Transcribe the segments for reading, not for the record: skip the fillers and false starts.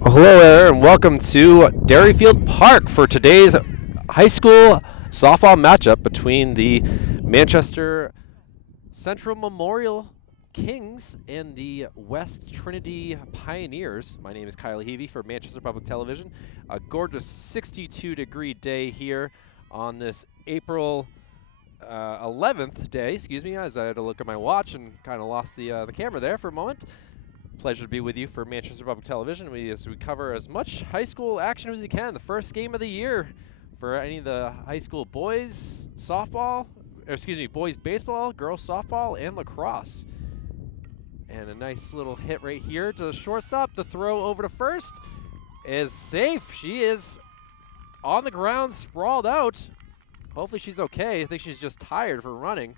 Well, hello there, and welcome to Dairyfield Park for today's high school softball matchup between the Manchester Central Memorial Kings and the West Trinity Pioneers. My name is Kyle Heavey for Manchester Public Television. A gorgeous 62-degree day here on this April 11th day, as I had to look at my watch and kind of lost the camera there for a moment. Pleasure to be with you for Manchester Public Television as we cover as much high school action as we can. The first game of the year for any of the high school boys softball, boys baseball, girls softball, and lacrosse. And a nice little hit right here to the shortstop. The throw over to first is safe. She is on the ground, sprawled out. Hopefully she's okay. I think she's just tired for running.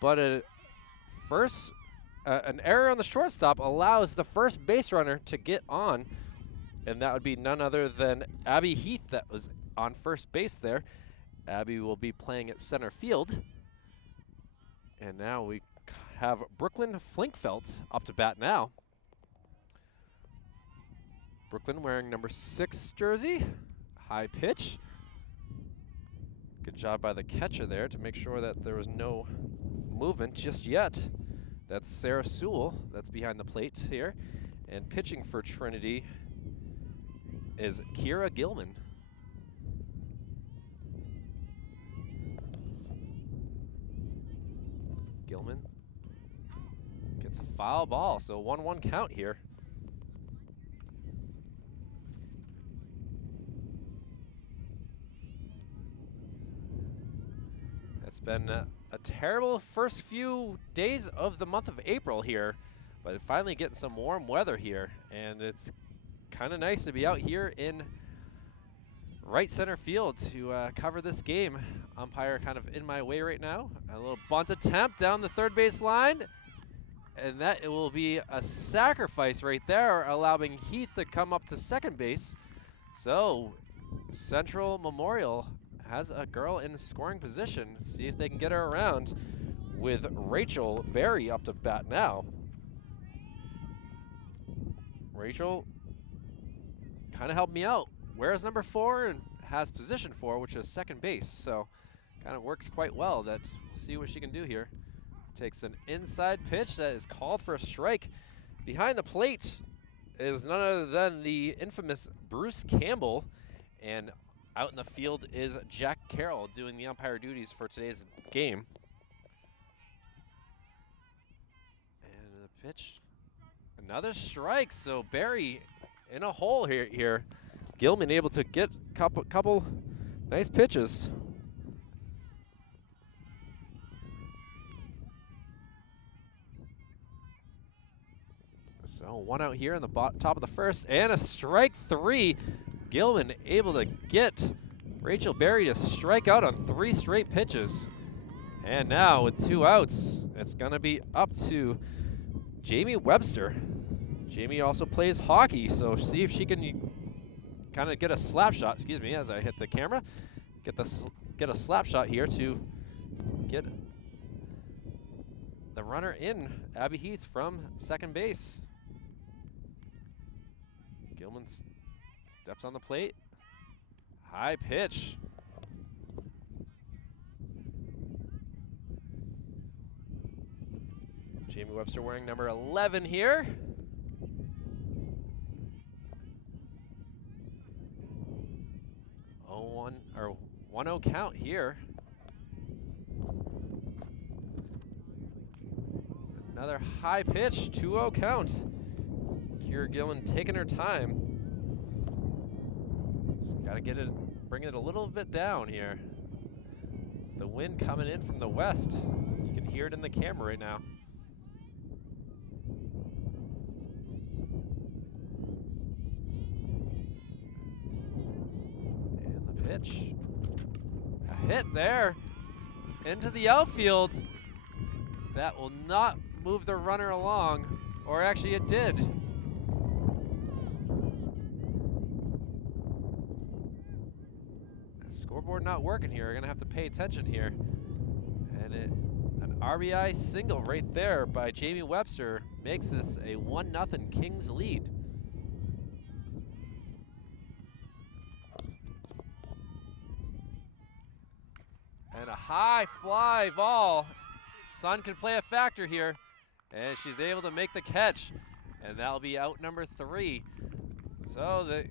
But an error on the shortstop allows the first base runner to get on, and that would be none other than Abby Heath that was on first base there. Abby will be playing at center field. And now we have Brooklyn Flinkfelt up to bat now. Brooklyn wearing number 6 jersey. High pitch. Good job by the catcher there to make sure that there was no movement just yet. That's Sarah Sewell that's behind the plate here. And pitching for Trinity is Kira Gilman. Gilman gets a foul ball, so 1-1 count here. It's been a terrible first few days of the month of April here, but finally getting some warm weather here, and it's kind of nice to be out here in right center field to cover this game. Umpire kind of in my way right now. A little bunt attempt down the third base line, and that it will be a sacrifice right there, allowing Heath to come up to second base. So Central Memorial has a girl in scoring position. See if they can get her around with Rachel Berry up to bat now. Rachel kind of helped me out. Wears number 4 and has position 4, which is second base. So kind of works quite well. We'll see what she can do here. Takes an inside pitch that is called for a strike. Behind the plate is none other than the infamous Bruce Campbell, and out in the field is Jack Carroll doing the umpire duties for today's game. And the pitch, another strike. So Barry in a hole here. Gilman able to get a couple nice pitches. So one out here in the top of the first, and a strike 3. Gilman able to get Rachel Berry to strike out on 3 straight pitches. And now with 2 outs, it's gonna be up to Jamie Webster. Jamie also plays hockey, so see if she can kind of get a slap shot, as I hit the camera. Get a slap shot here to get the runner in, Abby Heath from second base. Gilman steps on the plate. High pitch. Jamie Webster wearing number 11 here. 1-0 count here. Another high pitch, 2-0 count. Kira Gilman taking her time. Got to bring it a little bit down here. The wind coming in from the west. You can hear it in the camera right now. And the pitch. A hit there into the outfield. That will not move the runner along, or actually it did. Scoreboard not working here. We're gonna have to pay attention here. And an RBI single right there by Jamie Webster makes this a 1-0 Kings lead. high fly ball. Sun could play a factor here, and she's able to make the catch, and that'll be out number 3. So the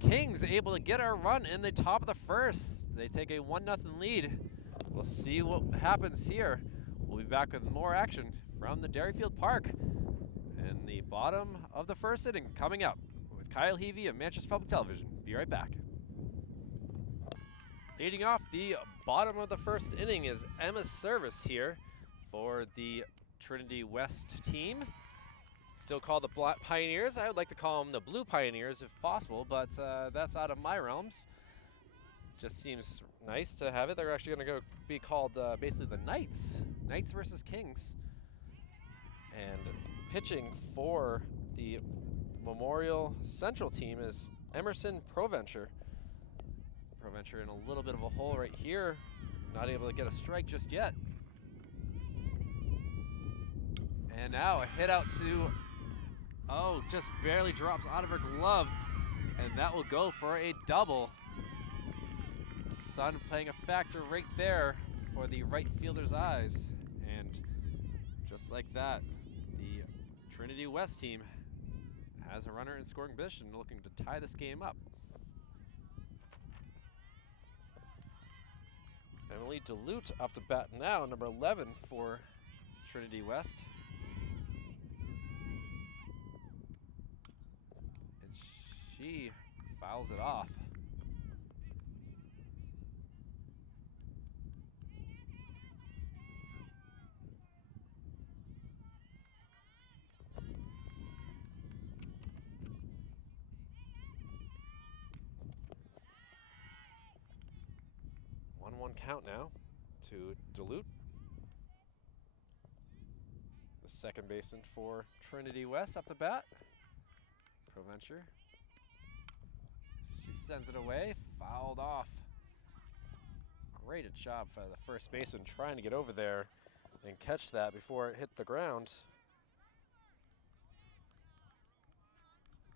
Kings able to get our run in the top of the first. They take a 1-0 lead. We'll see what happens here. We'll be back with more action from the Derryfield Park in the bottom of the first inning coming up with Kyle Heavey of Manchester Public Television. Be right back. Leading off the bottom of the first inning is Emma Service here for the Trinity West team. Still called the Black Pioneers. I would like to call them the Blue Pioneers if possible, but that's out of my realms. Just seems nice to have it. They're actually going to be called basically the Knights. Knights versus Kings. And pitching for the Memorial Central team is Emerson Proventure. Proventure in a little bit of a hole right here. Not able to get a strike just yet. And now a hit out to, oh, just barely drops out of her glove. And that will go for a double. Sun playing a factor right there for the right fielder's eyes. And just like that, the Trinity West team has a runner in scoring position looking to tie this game up. Emily DeLute up to bat now, number 11 for Trinity West. And she fouls it off. One count now to Duluth. The second baseman for Trinity West up to bat. Proventure. She sends it away, fouled off. Great job by the first baseman trying to get over there and catch that before it hit the ground.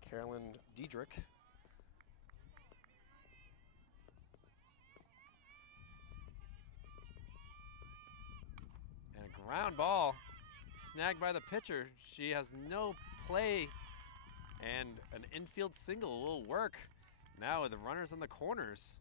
Carolyn Diedrich. And a ground ball snagged by the pitcher. She has no play, and an infield single will work. Now with the runners on the corners.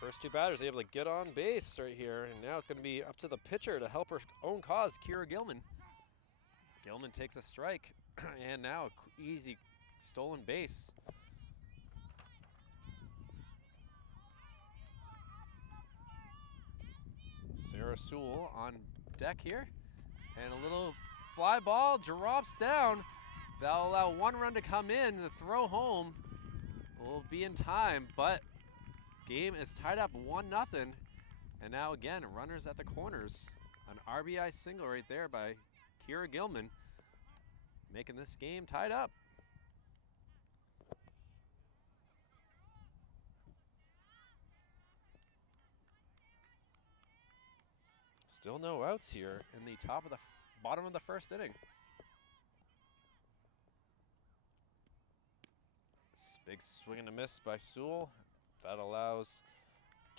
First two batters able to get on base right here, and now it's going to be up to the pitcher to help her own cause, Kira Gilman. Gilman takes a strike, and now an easy stolen base. Sarah Sewell on deck here, and a little fly ball drops down. That'll allow one run to come in. The throw home will be in time, but game is tied up 1-0. And now again, runners at the corners. An RBI single right there by Kira Gilman, making this game tied up. Still no outs here in the top of the bottom of the first inning. Big swing and a miss by Sewell. That allows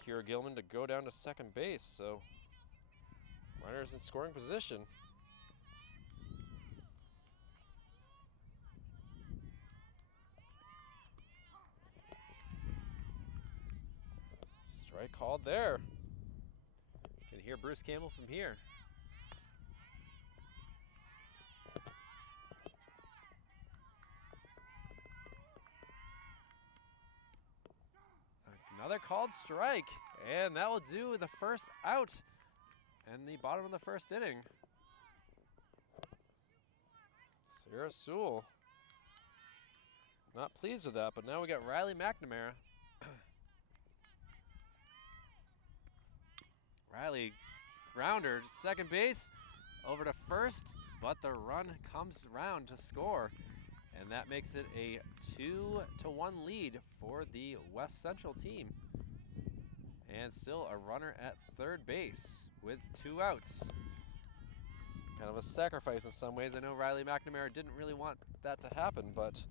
Kira Gilman to go down to second base. So runners in scoring position. Strike called there. Can hear Bruce Campbell from here. Another called strike, and that will do the first out in the bottom of the first inning. Sarah Sewell not pleased with that, but now we got Riley McNamara. Riley grounder to second base, over to first, but the run comes around to score. And that makes it a 2-1 lead for the West Central team. And still a runner at third base with 2 outs. Kind of a sacrifice in some ways. I know Riley McNamara didn't really want that to happen, but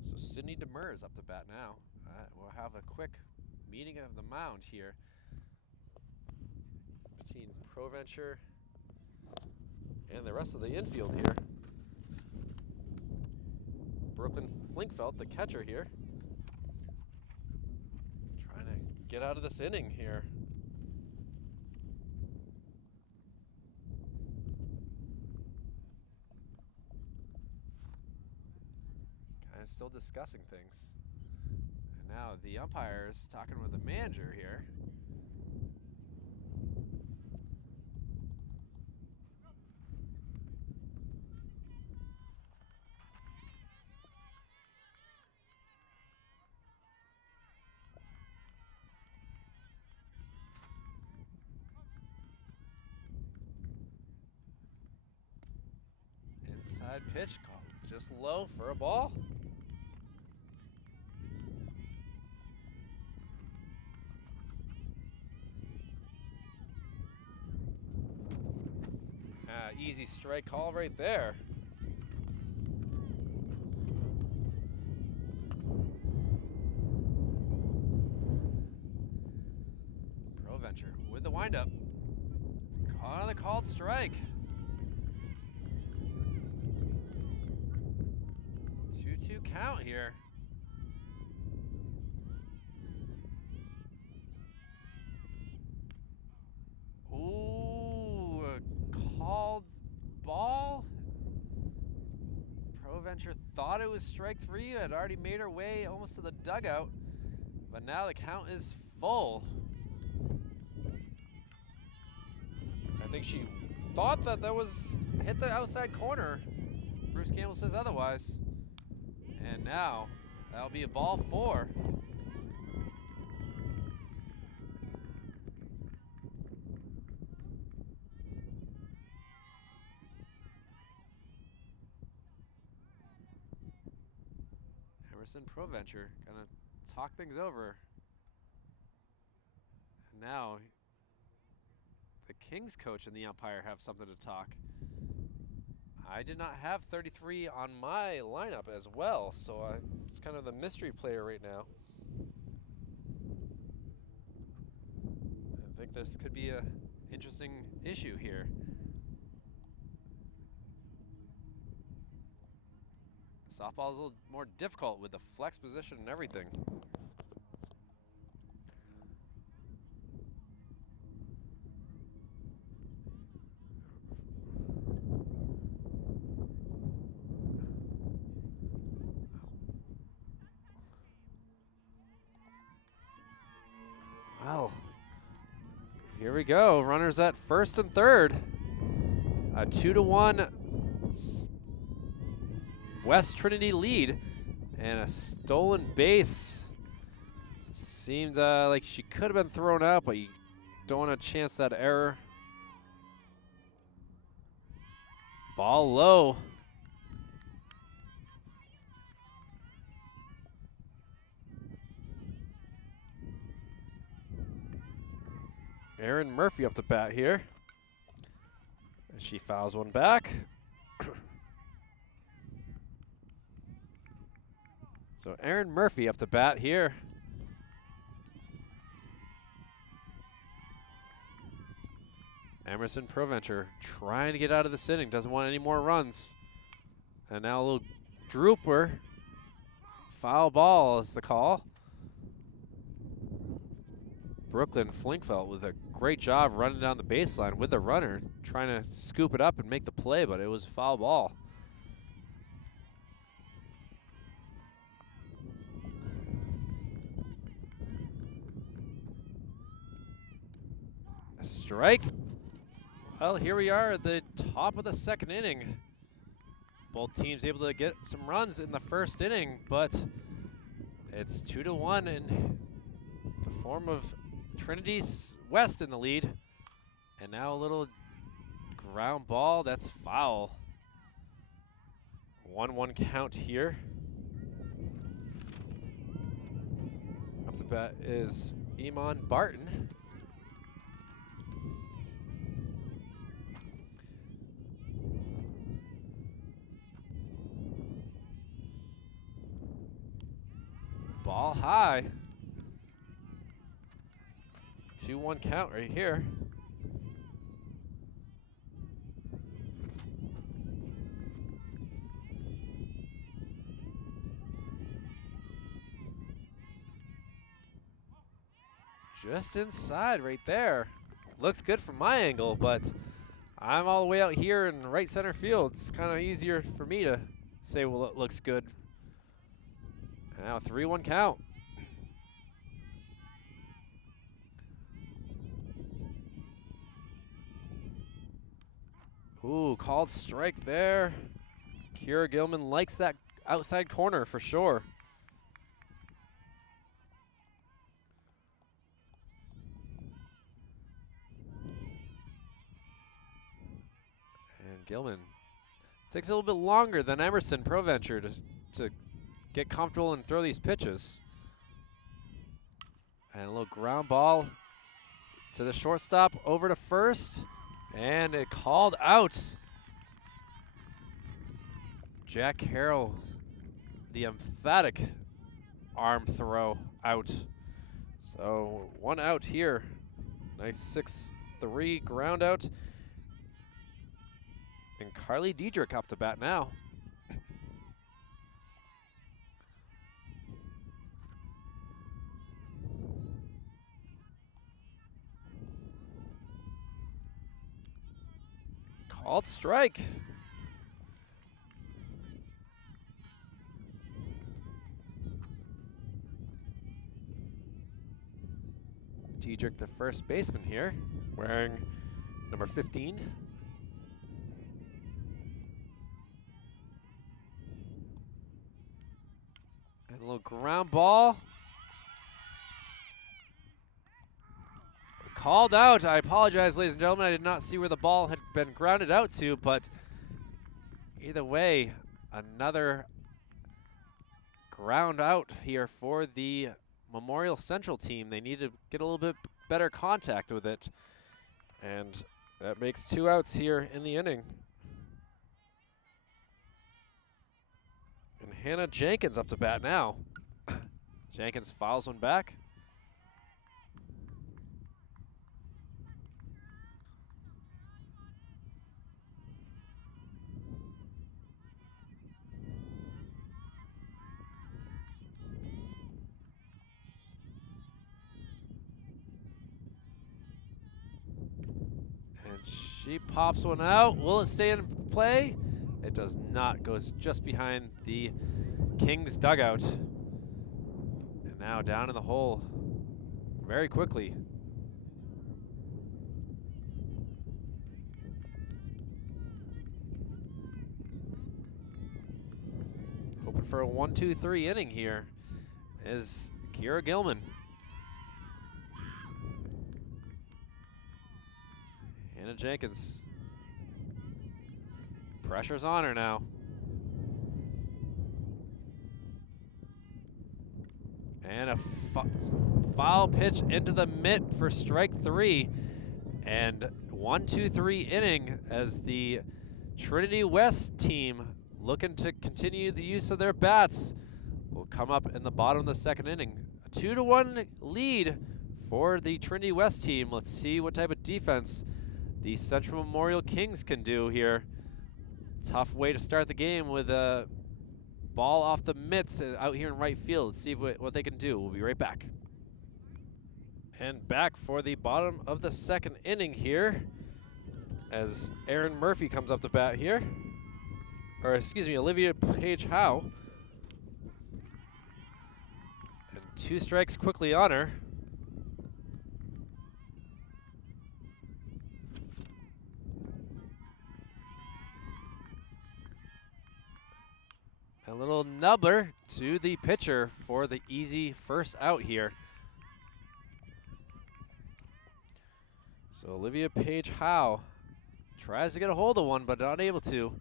so Sydney Demers up to bat now. We'll have a quick meeting of the mound here between Provencher and the rest of the infield here. Brooklyn Flinkfelt, the catcher here, trying to get out of this inning here. Kind of still discussing things. And now the umpire's talking with the manager here. Inside pitch called just low for a ball. Easy strike call right there. Provencher with the windup. Caught on the called strike. 2-2 count here. Ooh, a called ball. Provencher thought it was strike 3, had already made her way almost to the dugout, but now the count is full. I think she thought that was hit the outside corner. Bruce Campbell says otherwise. And now that'll be a ball 4. Emerson Provencher gonna talk things over. And now the Kings coach and the umpire have something to talk. I did not have 33 on my lineup as well, so it's kind of the mystery player right now. I think this could be an interesting issue here. Softball is a little more difficult with the flex position and everything. Well, here we go. Runners at first and third. A 2-1 West Trinity lead, and a stolen base. Seemed like she could have been thrown out, but you don't want to chance that error. Ball low. Erin Murphy up to bat here. And she fouls one back. So Erin Murphy up to bat here. Emerson Provencher trying to get out of this inning. Doesn't want any more runs. And now a little drooper. Foul ball is the call. Brooklyn Flinkfelt with a great job running down the baseline with the runner, trying to scoop it up and make the play, but it was a foul ball. A strike. Well, here we are at the top of the second inning. Both teams able to get some runs in the first inning, but it's 2-1 in the form of Trinity's West in the lead. And now a little ground ball, that's foul. 1-1 count here. bat is Iman Barton. Ball high. 2-1 count right here. Just inside right there. Looks good from my angle, but I'm all the way out here in right center field. It's kind of easier for me to say, well, it looks good. Now 3-1 count. Ooh, called strike there. Kira Gilman likes that outside corner for sure. And Gilman takes a little bit longer than Emerson Proventure to get comfortable and throw these pitches. And a little ground ball to the shortstop, over to first, and it called out. Jack Carroll, the emphatic arm throw out. So 1 out here. Nice 6-3 ground out. And Carly Diedrich up to bat now. Called strike. Diedrich, the first baseman here, wearing number 15. And a little ground ball. Called out. I apologize, ladies and gentlemen. I did not see where the ball had been grounded out to, but either way, another ground out here for the Memorial Central team. They need to get a little bit better contact with it, and that makes 2 outs here in the inning. And Hannah Jenkins up to bat now. Jenkins fouls one back. She pops one out. Will it stay in play? It does not. Goes just behind the Kings dugout. And now down in the hole very quickly. Hoping for a 1-2-3 inning here is Kira Gilman. Hannah Jenkins. Pressure's on her now. And a foul pitch into the mitt for strike 3. And 1-2-3 inning as the Trinity West team, looking to continue the use of their bats, will come up in the bottom of the second inning. A 2-1 lead for the Trinity West team. Let's see what type of defense the Central Memorial Kings can do here. Tough way to start the game with a ball off the mitts out here in right field. Let's see what they can do. We'll be right back. And back for the bottom of the second inning here as Erin Murphy comes up to bat here. Or excuse me, Olivia Page Howe. And 2 strikes quickly on her. A little nubbler to the pitcher for the easy first out here. So Olivia Page Howe tries to get a hold of one, but not able to.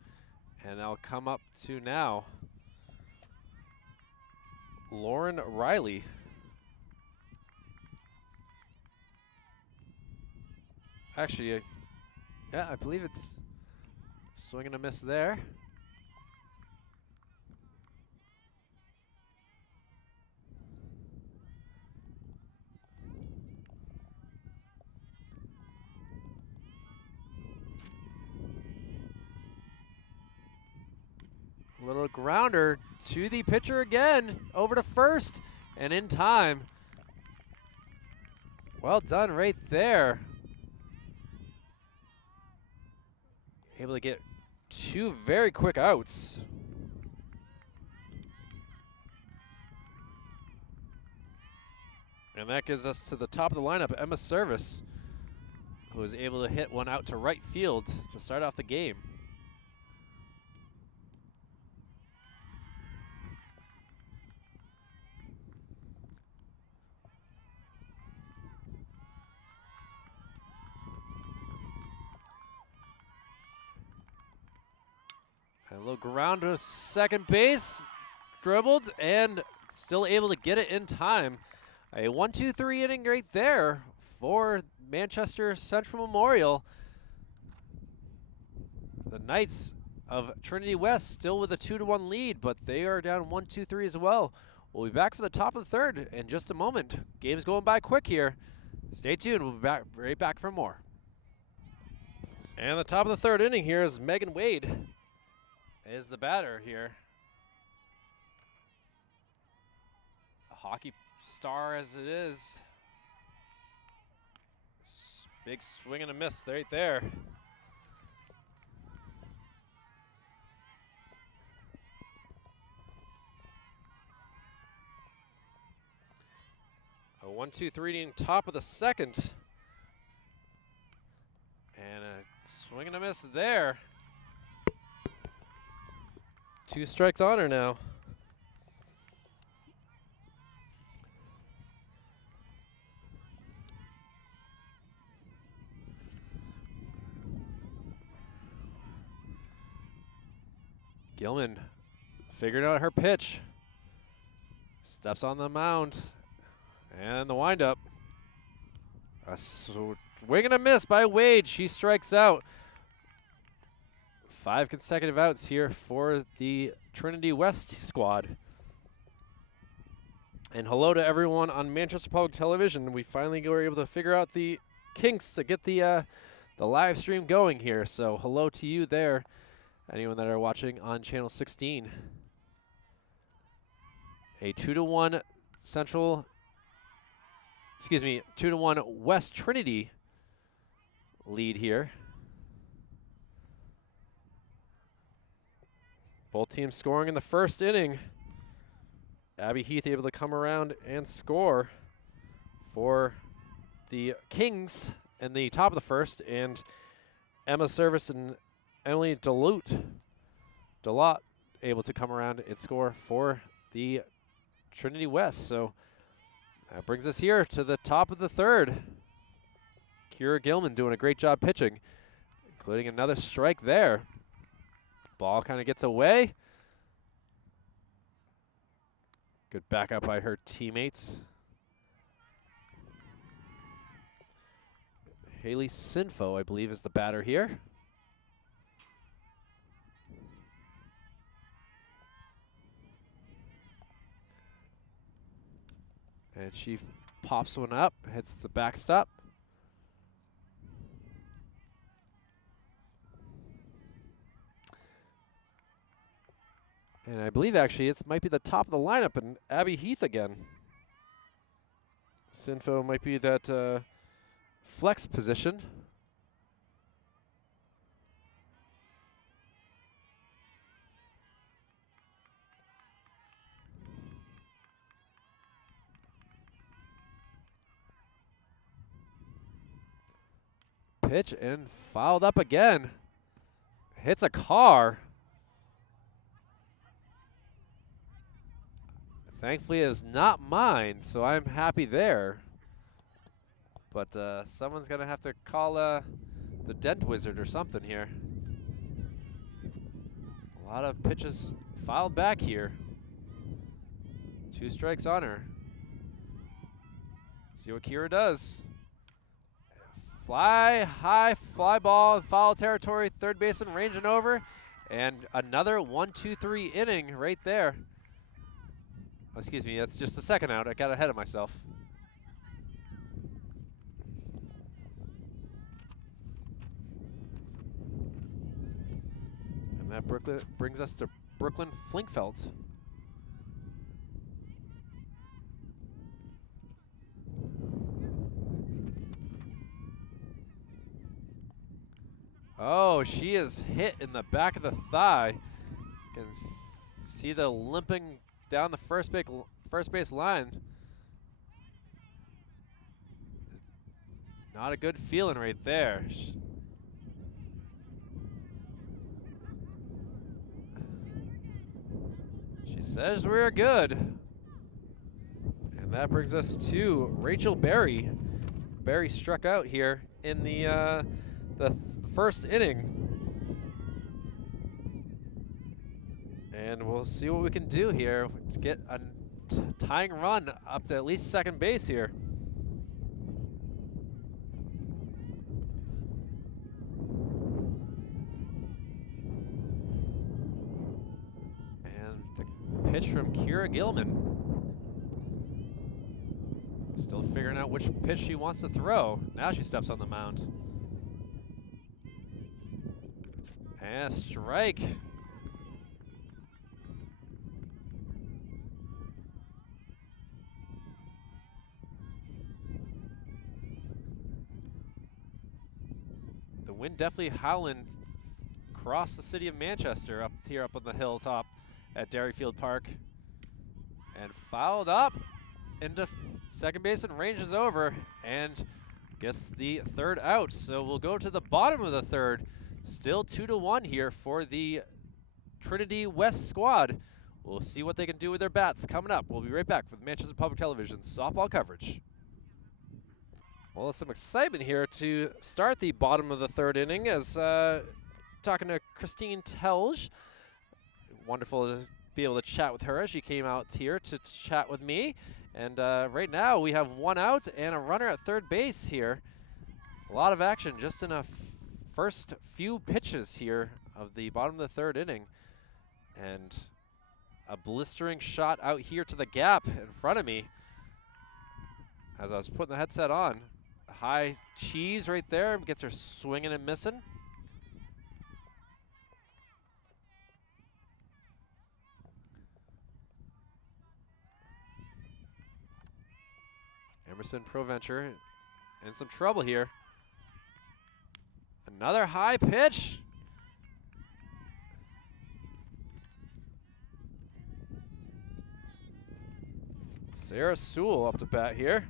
And I'll come up to now Lauren Riley. Actually, yeah, I believe it's swing and a miss there. Little grounder to the pitcher again, over to first, and in time. Well done right there. Able to get 2 very quick outs. And that gives us to the top of the lineup, Emma Service, who was able to hit one out to right field to start off the game. A little ground to second base, dribbled, and still able to get it in time. A 1-2-3 inning right there for Manchester Central Memorial. The Knights of Trinity West still with a 2-1 lead, but they are down 1-2-3 as well. We'll be back for the top of the third in just a moment. Game's going by quick here. Stay tuned. We'll be right back for more. And the top of the third inning here is Megan Wade is the batter here. A hockey star as it is. Big swing and a miss right there. A 1-2-3 inning, top of the second. And a swing and a miss there. 2 strikes on her now. Gilman figured out her pitch. Steps on the mound. And the windup. A swing and a miss by Wade. She strikes out. 5 consecutive outs here for the Trinity West squad. And hello to everyone on Manchester Public Television. We finally were able to figure out the kinks to get the live stream going here. So hello to you there, anyone that are watching on channel 16. A 2-1 Central, 2-1 West Trinity lead here. Both teams scoring in the first inning. Abby Heath able to come around and score for the Kings in the top of the first, and Emma Service and Emily Delot able to come around and score for the Trinity West. So that brings us here to the top of the third. Kira Gilman doing a great job pitching, including another strike there. Ball kind of gets away. Good backup by her teammates. Haley Sinfo, I believe, is the batter here. And she pops one up, hits the backstop. And I believe actually it might be the top of the lineup and Abby Heath again. Sinfo might be that flex position. Pitch and fouled up again. Hits a car. Thankfully, it is not mine, so I'm happy there. But someone's going to have to call the dent wizard or something here. A lot of pitches fouled back here. 2 strikes on her. See what Kira does. Fly high, fly ball, foul territory, third baseman ranging over, and another 1-2-3 inning right there. Oh, excuse me, that's just the second out. I got ahead of myself. And that brings us to Brooklyn Flinkfelt. Oh, she is hit in the back of the thigh. You can see the limping down the first base line. Not a good feeling right there. She says we're good. And that brings us to Rachel Berry. Berry struck out here in the first inning. And we'll see what we can do here to get a tying run up to at least second base here. And the pitch from Kira Gilman. Still figuring out which pitch she wants to throw. Now she steps on the mound. And a strike. The wind definitely howling across the city of Manchester up here up on the hilltop at Derryfield Park. And fouled up into second base and ranges over and gets the third out. So we'll go to the bottom of the third. Still 2-1 here for the Trinity West squad. We'll see what they can do with their bats coming up. We'll be right back with Manchester Public Television's softball coverage. Well, there's some excitement here to start the bottom of the third inning as talking to Christine Telge. Wonderful to be able to chat with her as she came out here to chat with me. And right now we have one out and a runner at third base here. A lot of action just in a first few pitches here of the bottom of the third inning. And a blistering shot out here to the gap in front of me as I was putting the headset on. High cheese right there, gets her swinging and missing. Emerson Proventure in some trouble here. Another high pitch. Sarah Sewell up to bat here.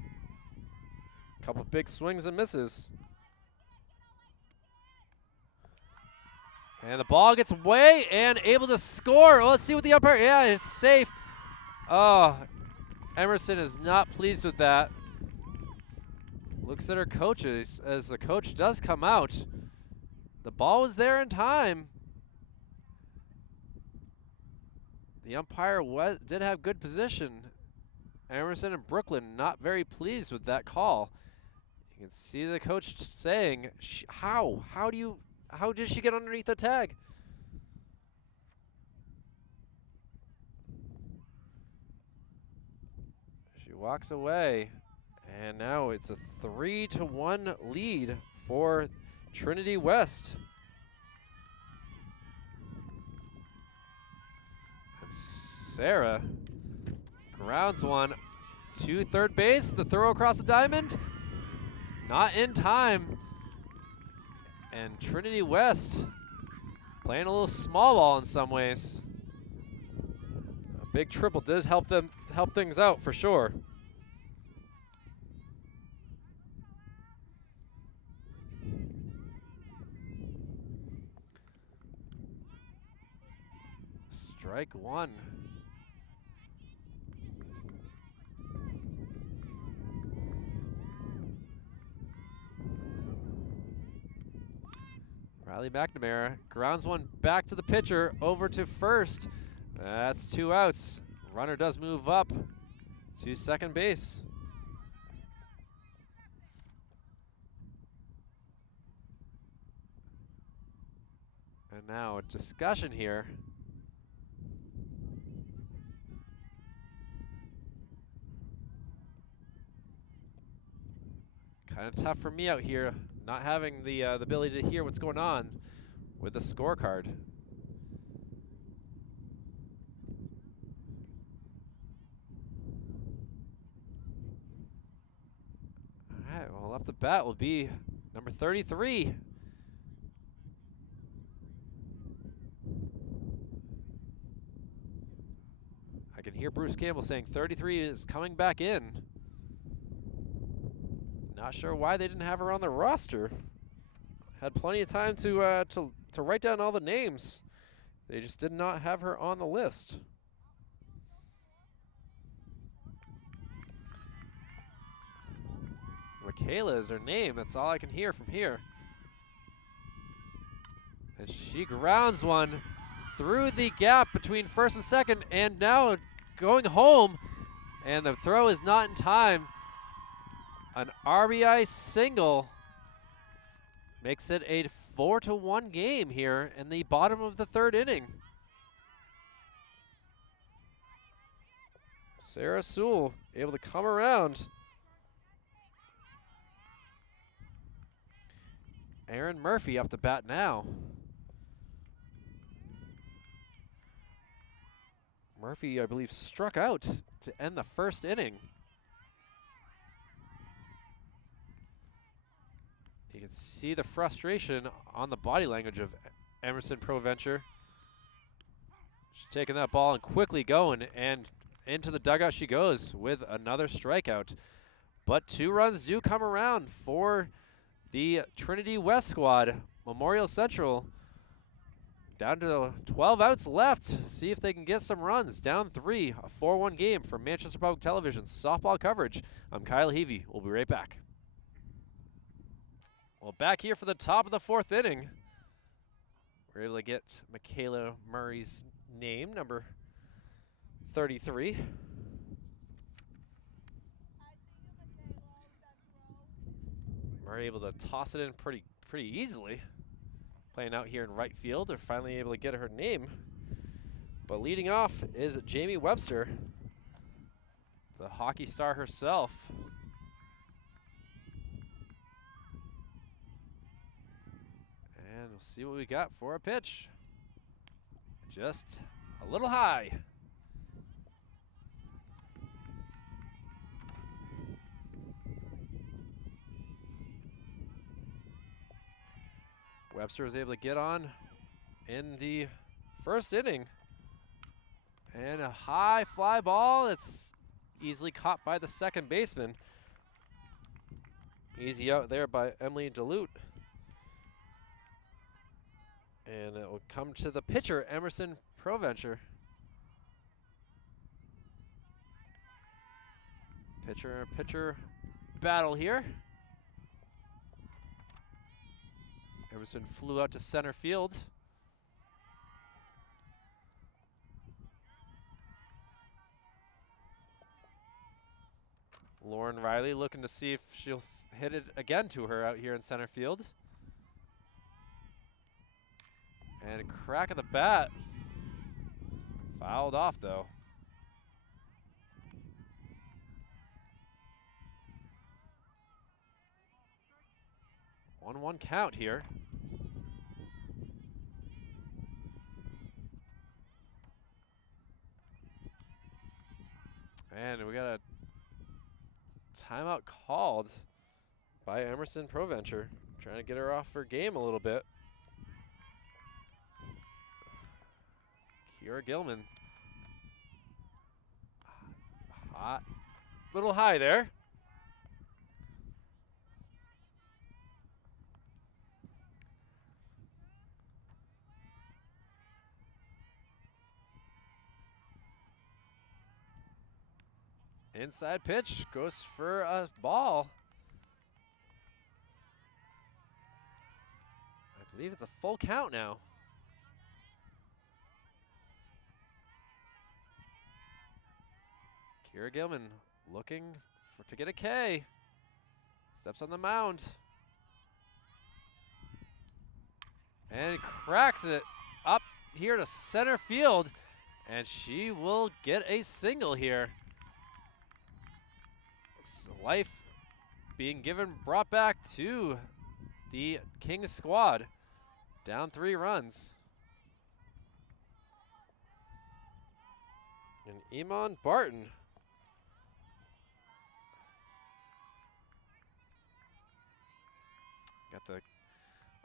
Couple big swings and misses. And the ball gets away and able to score. Oh, let's see what the umpire, yeah, it's safe. Oh, Emerson is not pleased with that. Looks at her coaches as the coach does come out. The ball was there in time. The umpire did have good position. Emerson and Brooklyn not very pleased with that call. You can see the coach saying, how did she get underneath the tag? She walks away, and now it's a 3-1 lead for Trinity West. And Sarah grounds one to third base. The throw across the diamond, not in time. And Trinity West playing a little small ball in some ways. A big triple did help things out for sure. Strike one. Riley McNamara grounds one back to the pitcher, over to first. That's 2 outs. Runner does move up to second base. And now a discussion here. Kind of tough for me out here, not having the ability to hear what's going on with the scorecard. All right, well, off the bat will be number 33. I can hear Bruce Campbell saying 33 is coming back in. Not sure why they didn't have her on the roster. Had plenty of time to write down all the names. They just did not have her on the list. Michaela is her name. That's all I can hear from here. And she grounds one through the gap between first and second, and now going home, and the throw is not in time. An RBI single makes it a 4-1 game here in the bottom of the third inning. Sarah Sewell able to come around. Aaron Murphy up to bat now. Murphy, I believe, struck out to end the first inning. You can see the frustration on the body language of Emerson Provencher. She's taking that ball and quickly going, and into the dugout she goes with another strikeout. But 2 runs do come around for the Trinity West squad. Memorial Central down to 12 outs left. See if they can get some runs. Down 3, a 4-1 game for Manchester Public Television softball coverage. I'm Kyle Heavey. We'll be right back. Well, back here for the top of the 4th inning. We're able to get Michaela Murray's name, number 33. Murray able to toss it in pretty easily. Playing out here in right field. They're finally able to get her name. But leading off is Jamie Webster, the hockey star herself. And we'll see what we got for a pitch. Just a little high. Webster was able to get on in the first inning. And a high fly ball that's easily caught by the second baseman. Easy out there by Emily DeLute. And it will come to the pitcher, Emerson Provencher. Pitcher battle here. Emerson flew out to center field. Lauren Riley looking to see if she'll hit it again to her out here in center field. And a crack of the bat. Fouled off though. 1-1 count here. And we got a timeout called by Emerson Provencher, trying to get her off her game a little bit. Kira Gilman. Hot. Little high there. Inside pitch goes for a ball. I believe it's a full count now. Kira Gilman looking to get a K. Steps on the mound. and cracks it up here to center field, and she will get a single here. It's life being brought back to the Kings squad, down 3 runs. And Iman Barton got the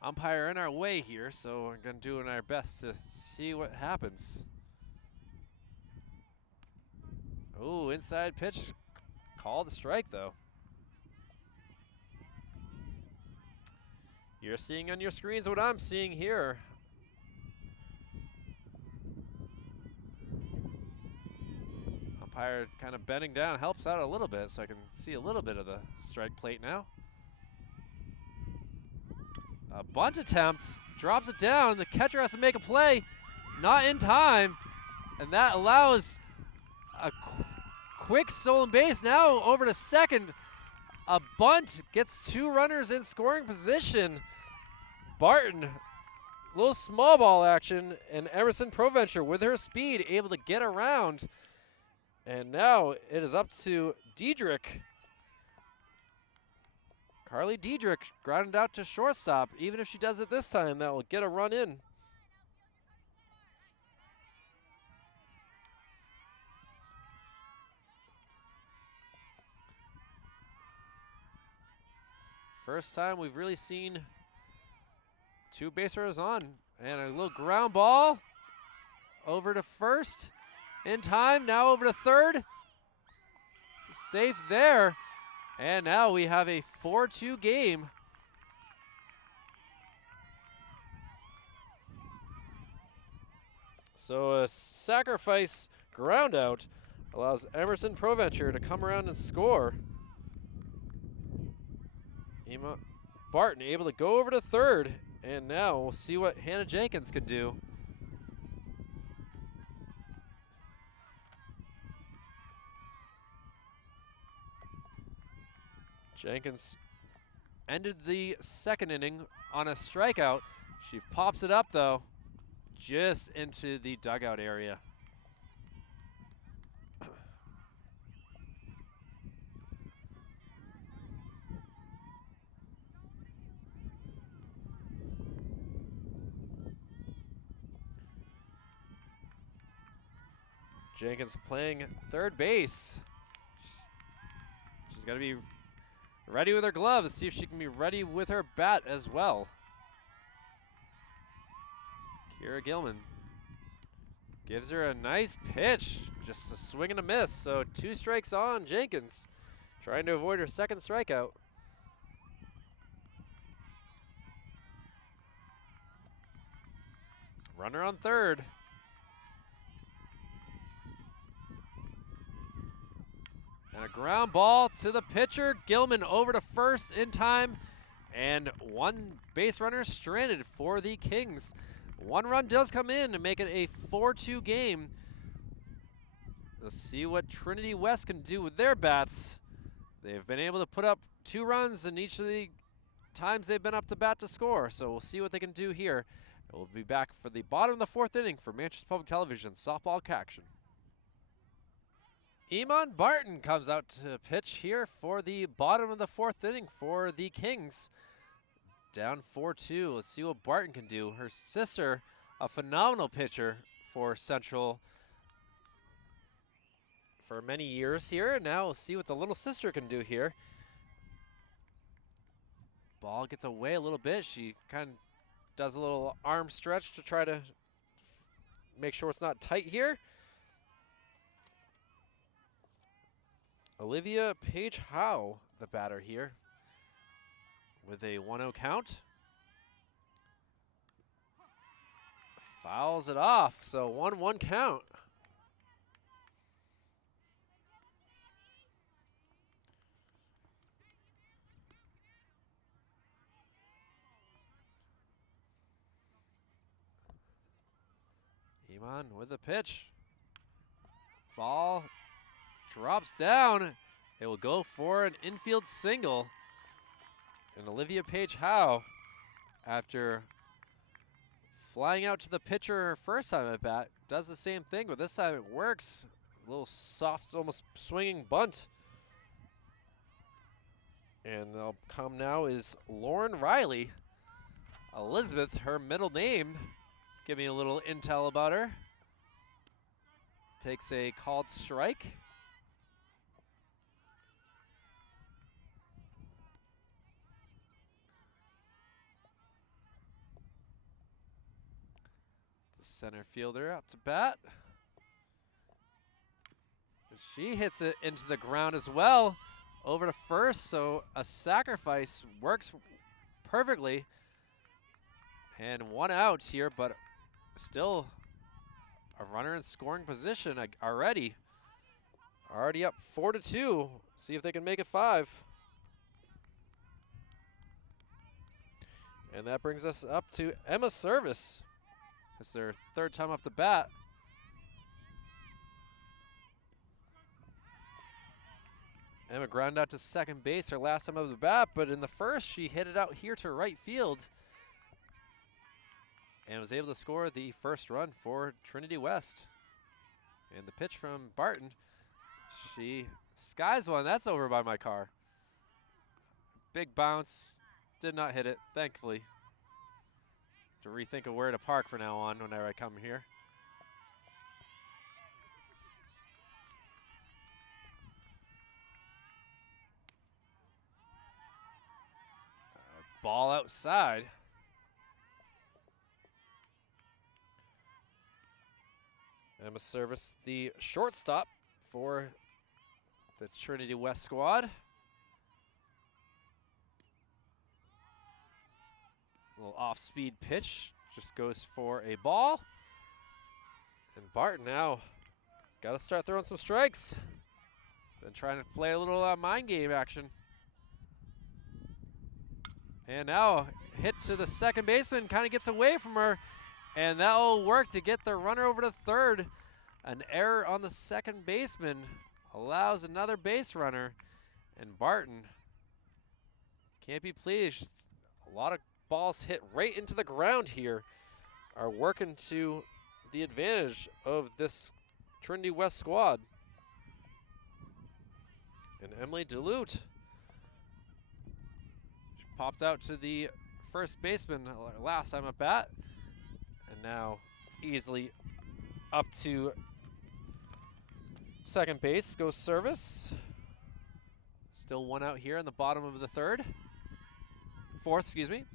umpire in our way here, so we're going to do our best to see what happens. Oh, inside pitch, called a strike though. You're seeing on your screens what I'm seeing here. Umpire kind of bending down helps out a little bit, so I can see a little bit of the strike plate now. A bunt attempt, drops it down. The catcher has to make a play, not in time, and that allows a quick stolen base. Now over to second. A bunt gets 2 runners in scoring position. Barton, little small ball action, and Emerson Provencher with her speed able to get around. And now it is up to Diedrich. Carly Diedrich grounded out to shortstop. Even if she does it this time, that will get a run in. First time we've really seen 2 base runners on, and a little ground ball over to first in time. Now over to third. Safe there. And now we have a 4-2 game. So a sacrifice ground out allows Emerson Provencher to come around and score. Barton able to go over to third, and now we'll see what Hannah Jenkins can do. Jenkins ended the second inning on a strikeout. She pops it up though, just into the dugout area. Jenkins playing third base. She's got to be ready with her gloves, see if she can be ready with her bat as well. Kira Gilman gives her a nice pitch, just a swing and a miss. So 2 strikes on Jenkins, trying to avoid her second strikeout. Runner on third. And a ground ball to the pitcher. Gilman over to first in time. And 1 base runner stranded for the Kings. 1 run does come in to make it a 4-2 game. Let's see what Trinity West can do with their bats. They've been able to put up 2 runs in each of the times they've been up to bat to score. So we'll see what they can do here. We'll be back for the bottom of the 4th inning for Manchester Public Television softball action. Iman Barton comes out to pitch here for the bottom of the 4th inning for the Kings. Down 4-2. Let's see what Barton can do. Her sister, a phenomenal pitcher for Central for many years here. Now we'll see what the little sister can do here. Ball gets away a little bit. She kind of does a little arm stretch to try to make sure it's not tight here. Olivia Page Howe, the batter here, with a 1-0 count. Fouls it off, so 1-1 count. Iman with the pitch. Ball drops down. It will go for an infield single. And Olivia Page Howe, after flying out to the pitcher her first time at bat. Does the same thing, but this time it works. A little soft, almost swinging bunt. And they'll come now is Lauren Riley. Elizabeth, her middle name. Give me a little intel about her. Takes a called strike. The center fielder up to bat. She hits it into the ground as well. Over to first, so a sacrifice works perfectly. And one out here, but still a runner in scoring position already. Already up 4-2. See if they can make it 5. And that brings us up to Emma Service. It's their third time up to bat. Emma grounded out to second base her last time up the bat, but in the first she hit it out here to right field and was able to score the first run for Trinity West. And the pitch from Barton, she skies one. That's over by my car. Big bounce, did not hit it, thankfully. To rethink of where to park from now on whenever I come here. Ball outside. Emma Service, the shortstop for the Trinity West squad. A little off-speed pitch, just goes for a ball. And Barton now got to start throwing some strikes. Been trying to play a little mind game action. And now hit to the second baseman, kind of gets away from her, and that will work to get the runner over to third. An error on the second baseman allows another base runner, and Barton can't be pleased. A lot of balls hit right into the ground here are working to the advantage of this Trinity West squad. And Emily DeLute popped out to the first baseman last time at bat, and now easily up to second base goes Service. Still one out here in the bottom of the fourth, excuse me.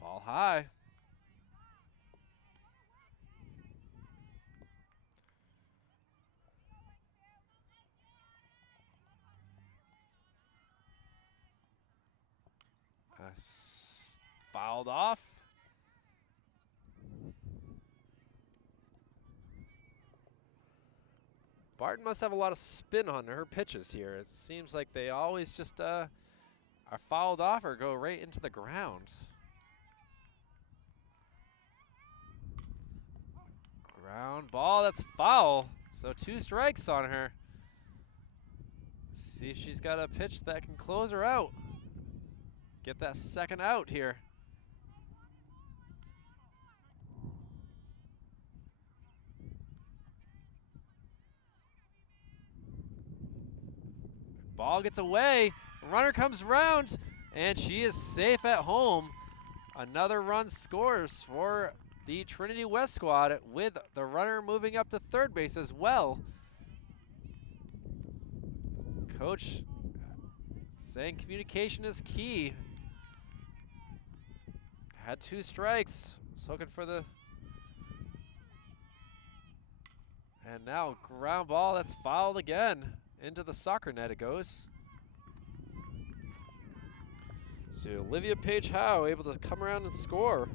Ball high. Fouled off. Barton must have a lot of spin on her pitches here. It seems like they always just are fouled off or go right into the ground. Ground ball, that's foul. So 2 strikes on her. See if she's got a pitch that can close her out. Get that second out here. Ball gets away, runner comes around, and she is safe at home. Another run scores for the Trinity West squad with the runner moving up to third base as well. Coach saying communication is key. Had 2 strikes, was looking for the, and now ground ball, that's fouled again. Into the soccer net it goes. So Olivia Page Howe able to come around and score.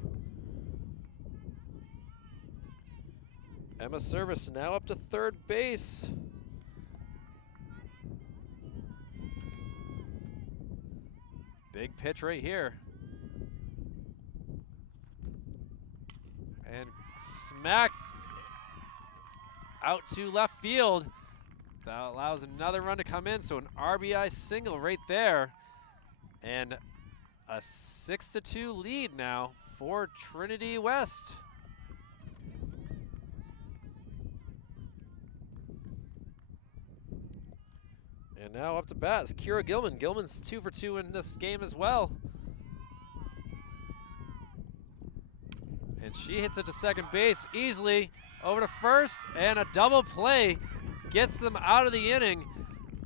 Emma Service now up to third base. Big pitch right here. And smacked out to left field. That allows another run to come in, so an RBI single right there. And a 6-2 lead now for Trinity West. And now up to bat is Kira Gilman. Gilman's 2 for 2 in this game as well. And she hits it to second base easily, over to first, and a double play gets them out of the inning.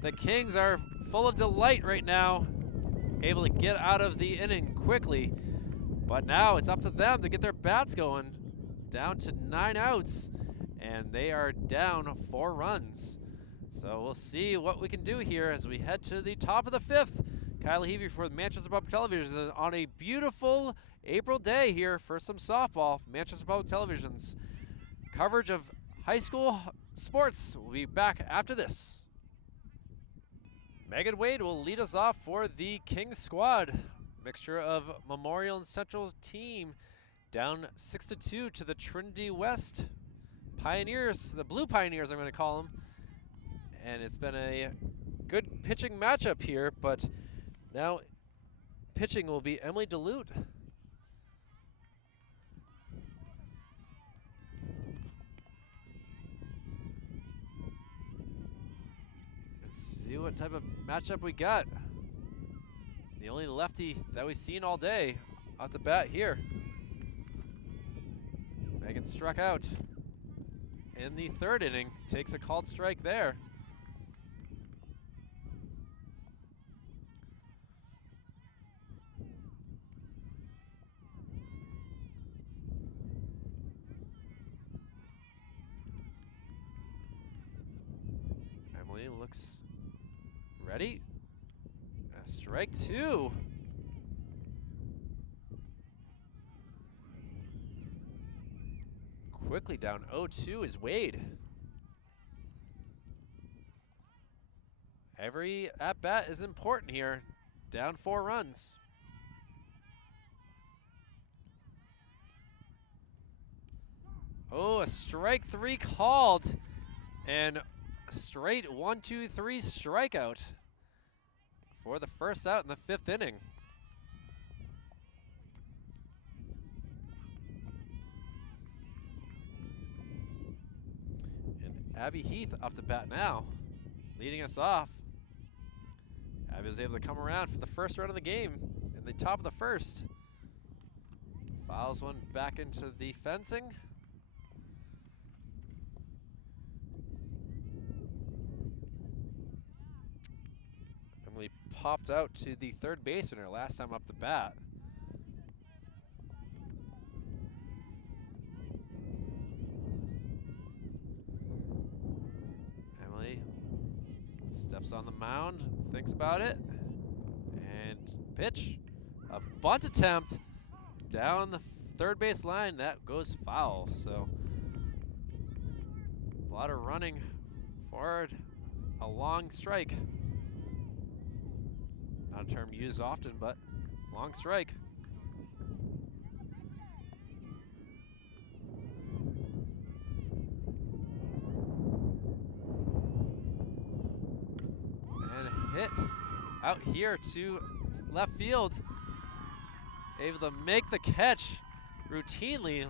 The Kings are full of delight right now, able to get out of the inning quickly. But now it's up to them to get their bats going. Down to 9 outs, and they are down 4 runs. So we'll see what we can do here as we head to the top of the 5th. Kyle Levy for Manchester Public Television on a beautiful April day here for some softball. Manchester Public Television's coverage of high school sports will be back after this. Megan Wade will lead us off for the Kings squad. Mixture of Memorial and Central team down 6-2 to the Trinity West Pioneers, the Blue Pioneers I'm going to call them. And it's been a good pitching matchup here, but now pitching will be Emily DeLute. Let's see what type of matchup we got. The only lefty that we've seen all day off the bat here. Megan struck out in the 3rd inning, takes a called strike there. Emily looks ready. Strike 2. Quickly down 0-2 is Wade. Every at-bat is important here. Down 4 runs. Oh, a strike 3 called. And a straight 1-2-3 strikeout for the first out in the 5th inning. And Abby Heath up to bat now, leading us off. Abby was able to come around for the first run of the game in the top of the 1st. Fouls one back into the fencing. Emily popped out to the 3rd baseman her last time up the bat. Emily steps on the mound, thinks about it, and pitch. A bunt attempt down the 3rd base line. That goes foul. So a lot of running forward, a long strike. Not a term used often, but long strike. And hit out here to left field. Able to make the catch routinely.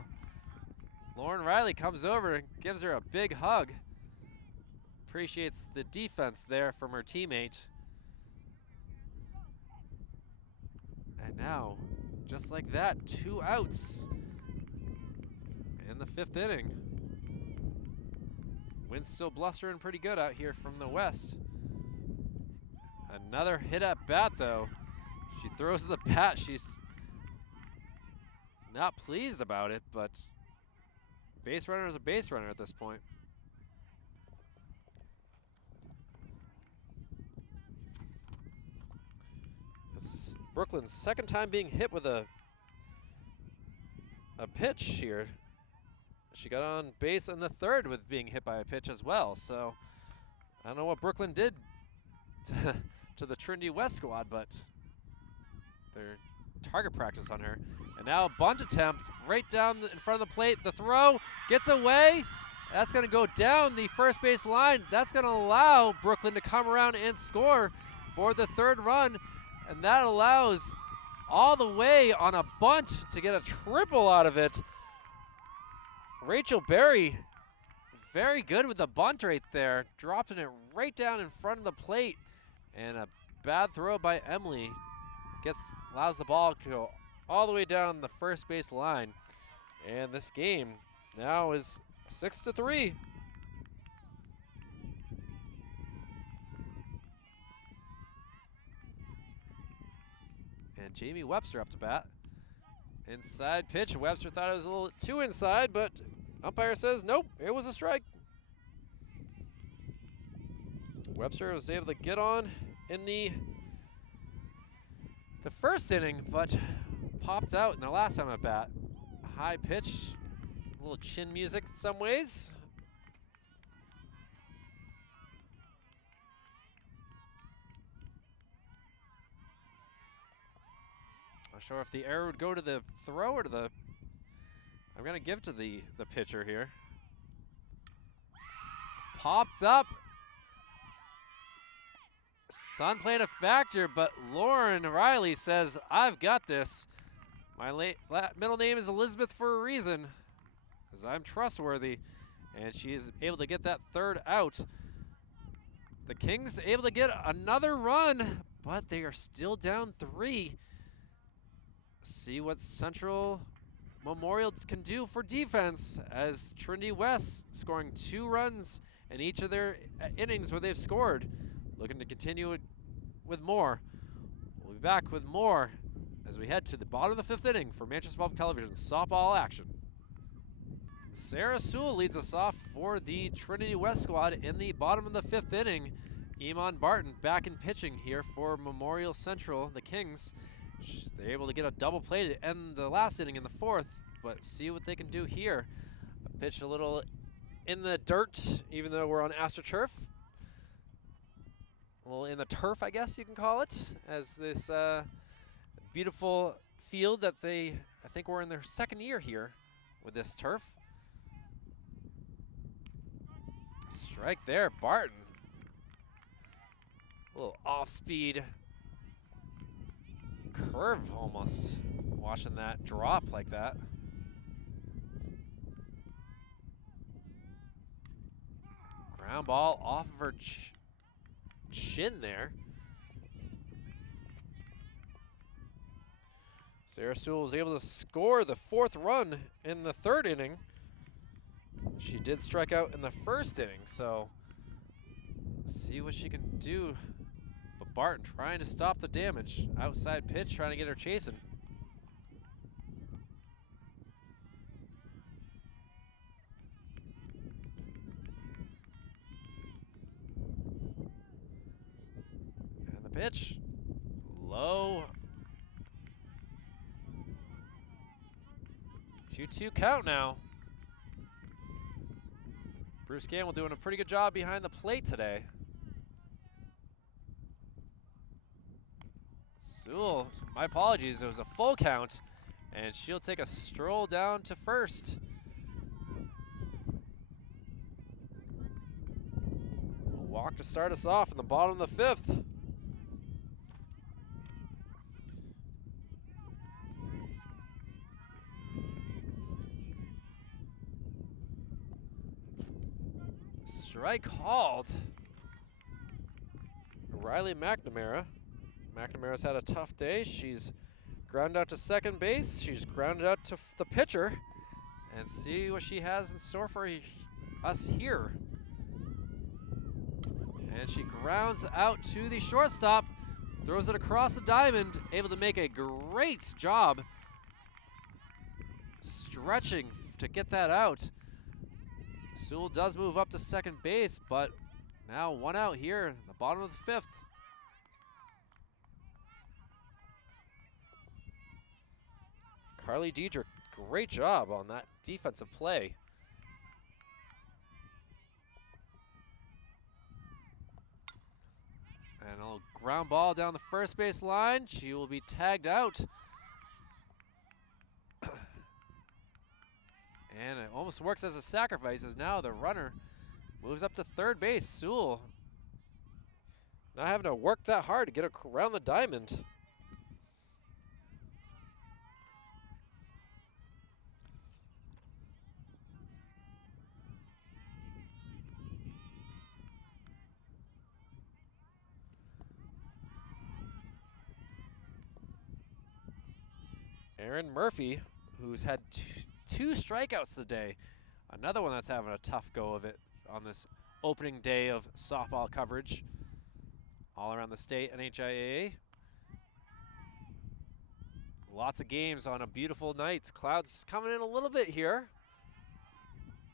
Lauren Riley comes over and gives her a big hug. Appreciates the defense there from her teammate. And now, just like that, 2 outs in the 5th inning. Wind's still blustering pretty good out here from the west. Another hit at bat though. She throws the bat. She's not pleased about it, but base runner is a base runner at this point. It's Brooklyn's 2nd time being hit with a pitch here. She got on base in the 3rd with being hit by a pitch as well. So I don't know what Brooklyn did to the Trinity West squad, but they're target practice on her. And now a bunt attempt right down in front of the plate. The throw gets away. That's going to go down the first base line. That's going to allow Brooklyn to come around and score for the 3rd run. And that allows all the way on a bunt to get a triple out of it. Rachel Berry, very good with the bunt right there, dropping it right down in front of the plate. And a bad throw by Emily allows the ball to go all the way down the first base line. And this game now is 6-3. And Jamie Webster up to bat. Inside pitch. Webster thought it was a little too inside, but umpire says nope, it was a strike. Webster was able to get on in the first inning, but popped out in the last time at bat. High pitch, a little chin music in some ways. Not sure if the error would go to the throw or to the. I'm going to give to the pitcher here. Popped up. Sun playing a factor, but Lauren Riley says, I've got this. My middle name is Elizabeth for a reason, because I'm trustworthy. And she is able to get that third out. The Kings able to get another run, but they are still down 3. See what Central Memorial can do for defense, as Trinity West scoring 2 runs in each of their innings where they've scored. Looking to continue with more. We'll be back with more as we head to the bottom of the 5th inning for Manchester Public Television softball action. Sarah Sewell leads us off for the Trinity West squad in the bottom of the 5th inning. Iman Barton back in pitching here for Memorial Central, the Kings. They're able to get a double play to end the last inning in the 4th, but see what they can do here. A pitch a little in the dirt, even though we're on AstroTurf. A little in the turf, I guess you can call it, as this beautiful field that I think we're in their 2nd year here with this turf. Strike there, Barton. A little off-speed curve almost, watching that drop like that. Ground ball off of her chin there. Sarah Sewell was able to score the 4th run in the 3rd inning. She did strike out in the 1st inning, so see what she can do. But Barton trying to stop the damage. Outside pitch, trying to get her chasing. And the pitch, low. 2-2 count now. Bruce Gamble doing a pretty good job behind the plate today. Sewell, my apologies, it was a full count, and she'll take a stroll down to first. A walk to start us off in the bottom of the 5th. Strike called. Riley McNamara. McNamara's had a tough day. She's grounded out to 2nd base. She's grounded out to the pitcher. And see what she has in store for us here. And she grounds out to the shortstop. Throws it across the diamond. Able to make a great job stretching to get that out. Sewell does move up to 2nd base, but now 1 out here in the bottom of the 5th. Carly Diedrich, great job on that defensive play. And a little ground ball down the first base line. She will be tagged out. And it almost works as a sacrifice, as now the runner moves up to 3rd base. Sewell not having to work that hard to get around the diamond. Aaron Murphy, who's had two strikeouts today. Another one that's having a tough go of it on this opening day of softball coverage all around the state, NHIAA. Lots of games on a beautiful night. Clouds coming in a little bit here.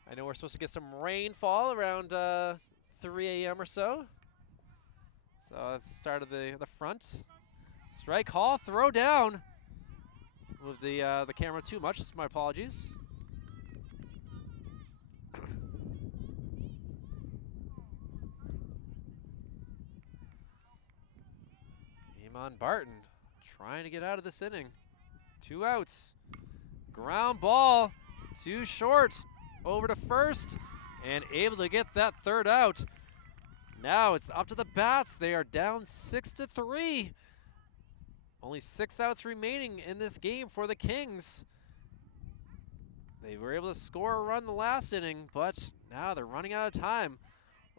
I know we're supposed to get some rainfall around 3 a.m. or so. So that's the start of the front. Strike call, throw down. Move the camera too much, my apologies. Iman Barton trying to get out of this inning. 2 outs. Ground ball, too short. Over to first and able to get that 3rd out. Now it's up to the bats. They are down 6-3. Only 6 outs remaining in this game for the Kings. They were able to score a run the last inning, but now they're running out of time.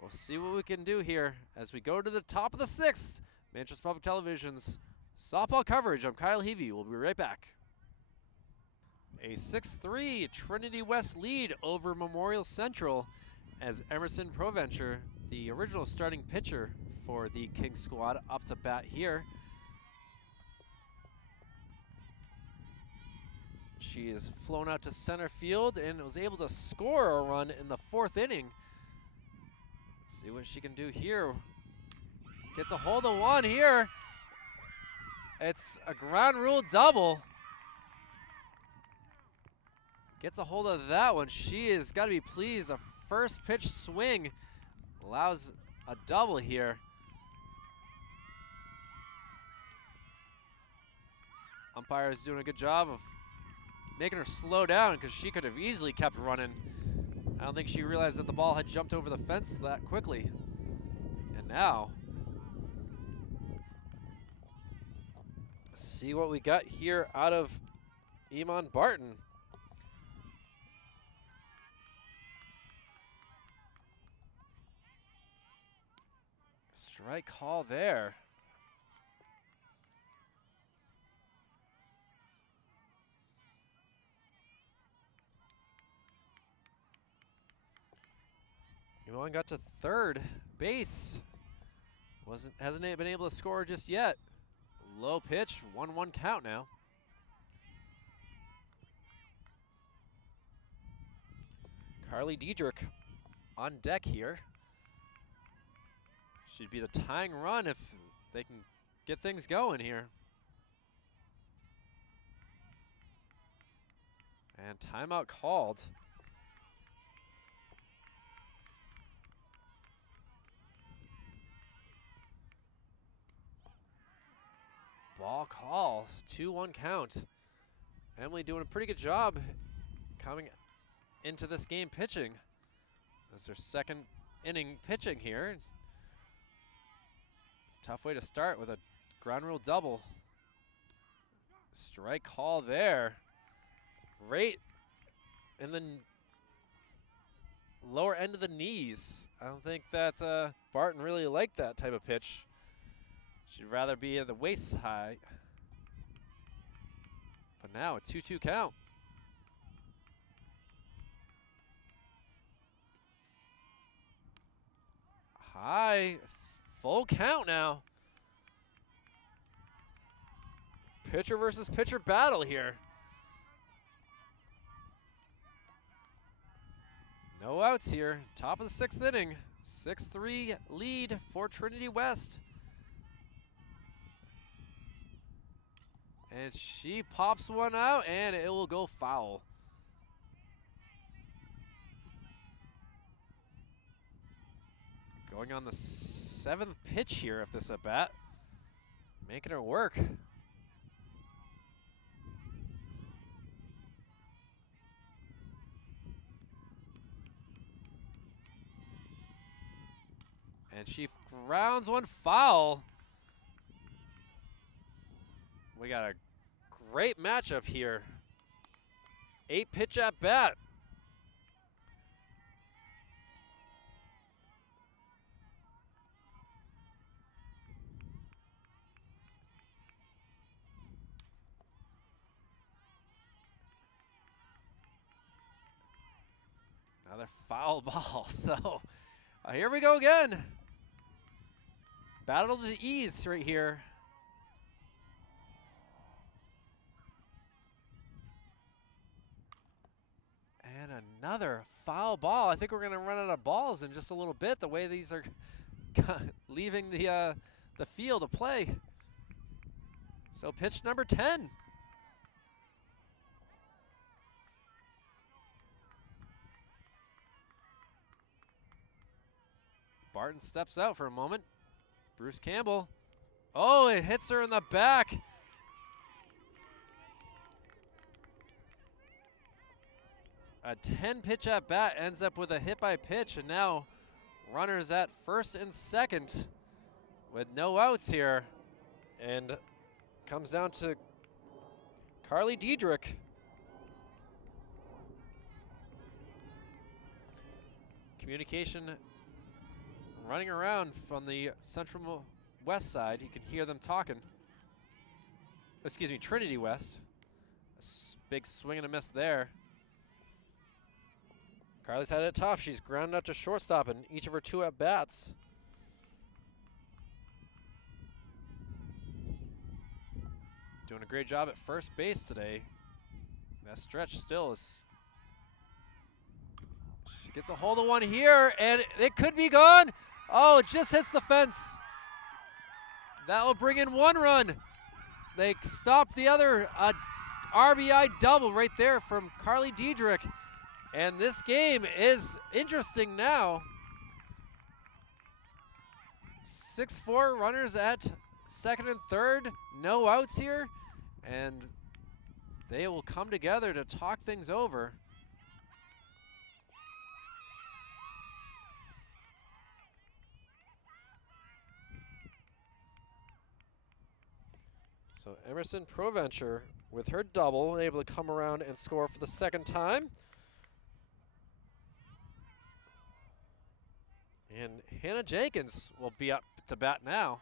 We'll see what we can do here as we go to the top of the 6th. Manchester Public Television's softball coverage. I'm Kyle Heavey. We'll be right back. A 6-3 Trinity West lead over Memorial Central as Emerson Provencher, the original starting pitcher for the Kings squad, up to bat here. She is flown out to center field and was able to score a run in the 4th inning. See what she can do here. Gets a hold of one here. It's a ground rule double. Gets a hold of that one. She has got to be pleased. A first pitch swing allows a double here. Umpire is doing a good job of making her slow down because she could have easily kept running. I don't think she realized that the ball had jumped over the fence that quickly. And now, see what we got here out of Iman Barton. Strike call there. Iman got to 3rd base. Hasn't been able to score just yet. Low pitch, 1-1 count now. Carly Diedrich on deck here. Should be the tying run if they can get things going here. And timeout called. Ball call, 2-1 count. Emily doing a pretty good job coming into this game pitching. That's their 2nd inning pitching here. Tough way to start with a ground rule double. Strike call there. Right in the lower end of the knees. I don't think that Barton really liked that type of pitch. She'd rather be at the waist high. But now a 2-2 count. High, full count now. Pitcher versus pitcher battle here. No outs here. Top of the 6th inning. 6-3 lead for Trinity West. And she pops one out, and it will go foul. Going on the 7th pitch here of this at-bat. Making her work. And she grounds one foul. We got a great matchup here. 8-pitch at bat. Another foul ball. So here we go again. Battle of the E's right here. And another foul ball. I think we're going to run out of balls in just a little bit, the way these are leaving the field of play. So pitch number 10. Barton steps out for a moment. Bruce Campbell. Oh, it hits her in the back. A 10-pitch at bat ends up with a hit by pitch, and now runners at first and second with no outs here. And comes down to Carly Diedrich. Communication running around from the Central West side. You can hear them talking. Excuse me, Trinity West. Big swing and a miss there. Carly's had it tough. She's grounded out to shortstop in each of her 2 at-bats. Doing a great job at first base today. That stretch still is. She gets a hold of one here, and it could be gone. Oh, it just hits the fence. That will bring in 1 run. They stopped the other RBI double right there from Carly Diedrich. And this game is interesting now. 6-4 runners at second and third. No outs here. And they will come together to talk things over. So Emerson Provencher with her double, able to come around and score for the second time. And Hannah Jenkins will be up to bat now.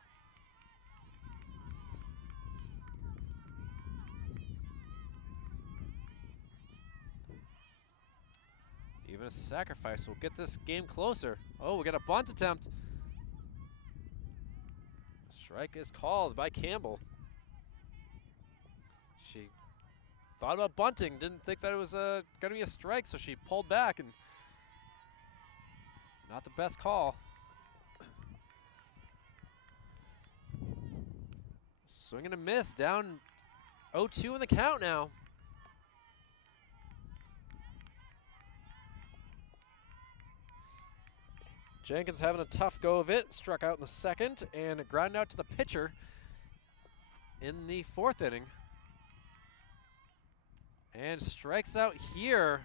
Even a sacrifice will get this game closer. Oh, we got a bunt attempt. Strike is called by Campbell. She thought about bunting, didn't think that it was going to be a strike, so she pulled back, and not the best call. Swing and a miss, down 0-2 in the count now. Jenkins having a tough go of it, struck out in the second, and grounded out to the pitcher in the 4th inning. And strikes out here.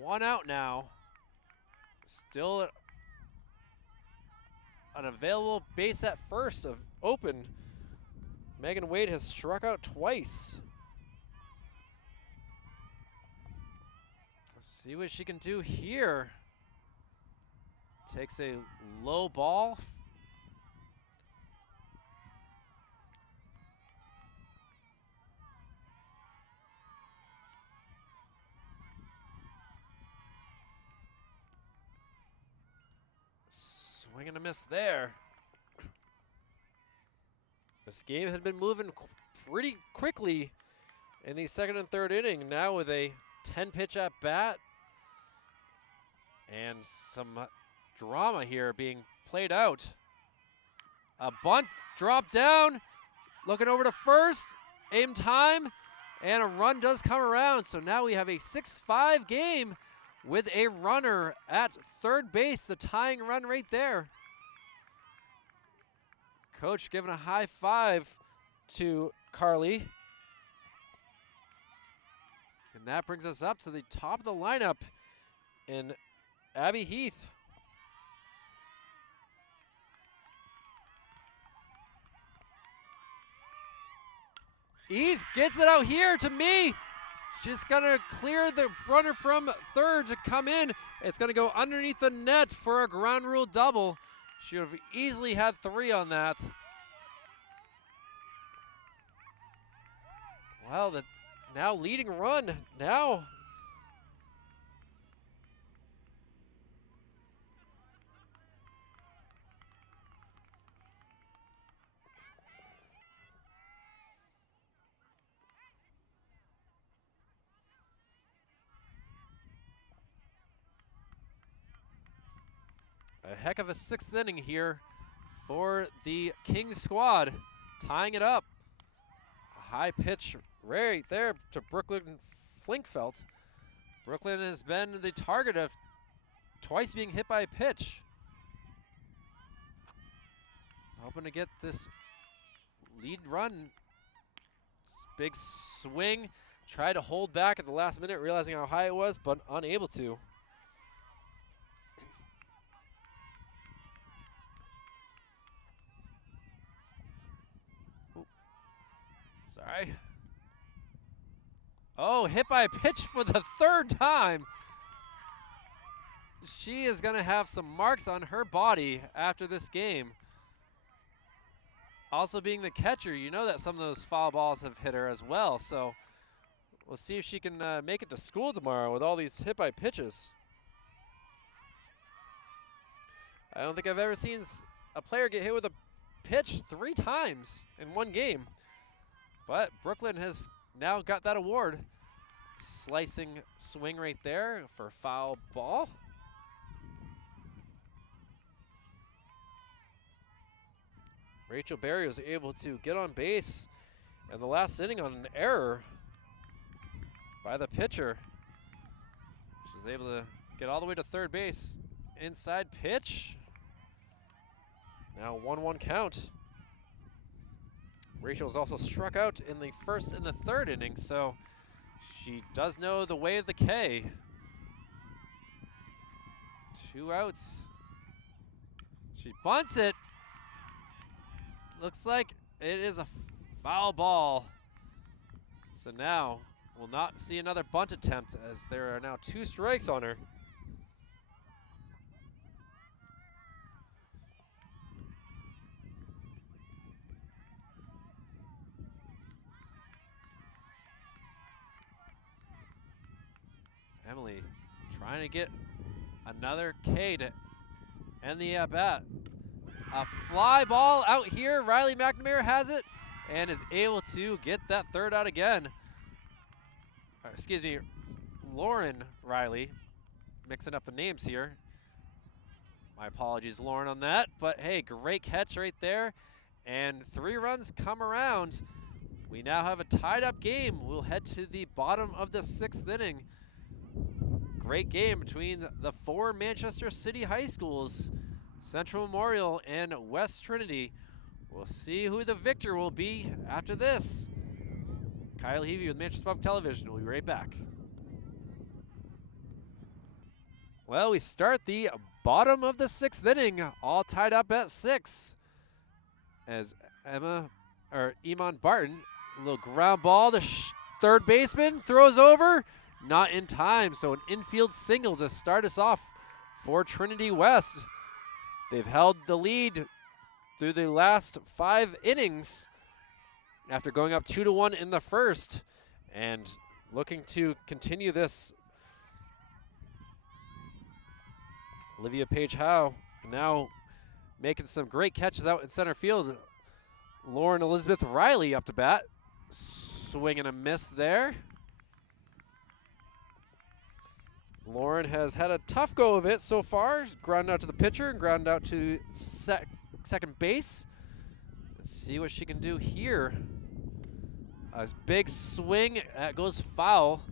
1 out now. Still an available base at first of open. Megan Wade has struck out twice. Let's see what she can do here. Takes a low ball. Swing and a miss there. This game had been moving pretty quickly in the 2nd and 3rd inning. Now with a 10-pitch at bat and some drama here being played out. A bunt dropped down, looking over to first, aim time, and a run does come around. So now we have a 6-5 game with a runner at third base, the tying run right there. Coach giving a high five to Carly. And that brings us up to the top of the lineup in Abby Heath. Heath gets it out here to me. Just gonna clear the runner from third to come in. It's gonna go underneath the net for a ground rule double. Should have easily had 3 on that. Well, the now leading run now A heck of a 6th inning here for the Kings squad, tying it up. A high pitch right there to Brooklyn Flinkfelt. Brooklyn has been the target of twice being hit by a pitch. Hoping to get this lead run. Big swing. Tried to hold back at the last minute, realizing how high it was, but unable to. Ooh. Sorry. Oh, hit by a pitch for the 3rd time. She is going to have some marks on her body after this game. Also being the catcher, you know that some of those foul balls have hit her as well. So we'll see if she can make it to school tomorrow with all these hit by pitches. I don't think I've ever seen a player get hit with a pitch 3 times in one game. But Brooklyn has now got that award. Slicing swing right there for foul ball. Rachel Berry was able to get on base in the last inning on an error by the pitcher. She was able to get all the way to 3rd base. Inside pitch. Now 1-1 count. Rachel was also struck out in the 1st and the 3rd inning, so she does know the way of the K. 2 outs. She bunts it. Looks like it is a foul ball. So now we'll not see another bunt attempt as there are now 2 strikes on her. Emily trying to get another K to end the at-bat. A fly ball out here. Riley McNamara has it and is able to get that 3rd out again. Excuse me, Lauren Riley. Mixing up the names here. My apologies, Lauren, on that. But hey, great catch right there. And 3 runs come around. We now have a tied up game. We'll head to the bottom of the 6th inning. Great game between the 4 Manchester City high schools, Central Memorial and West Trinity. We'll see who the victor will be after this. Kyle Heavey with Manchester Public Television. We'll be right back. Well, we start the bottom of the 6th inning, all tied up at 6. As Iman Barton, a little ground ball, the 3rd baseman throws over, not in time, so an infield single to start us off for Trinity West. They've held the lead through the last 5 innings after going up 2-1 in the 1st and looking to continue this. Olivia Page Howe now making some great catches out in center field. Lauren Elizabeth Riley up to bat. Swing and a miss there. Lauren has had a tough go of it so far. Ground out to the pitcher and ground out to second base. Let's see what she can do here. A big swing that goes foul.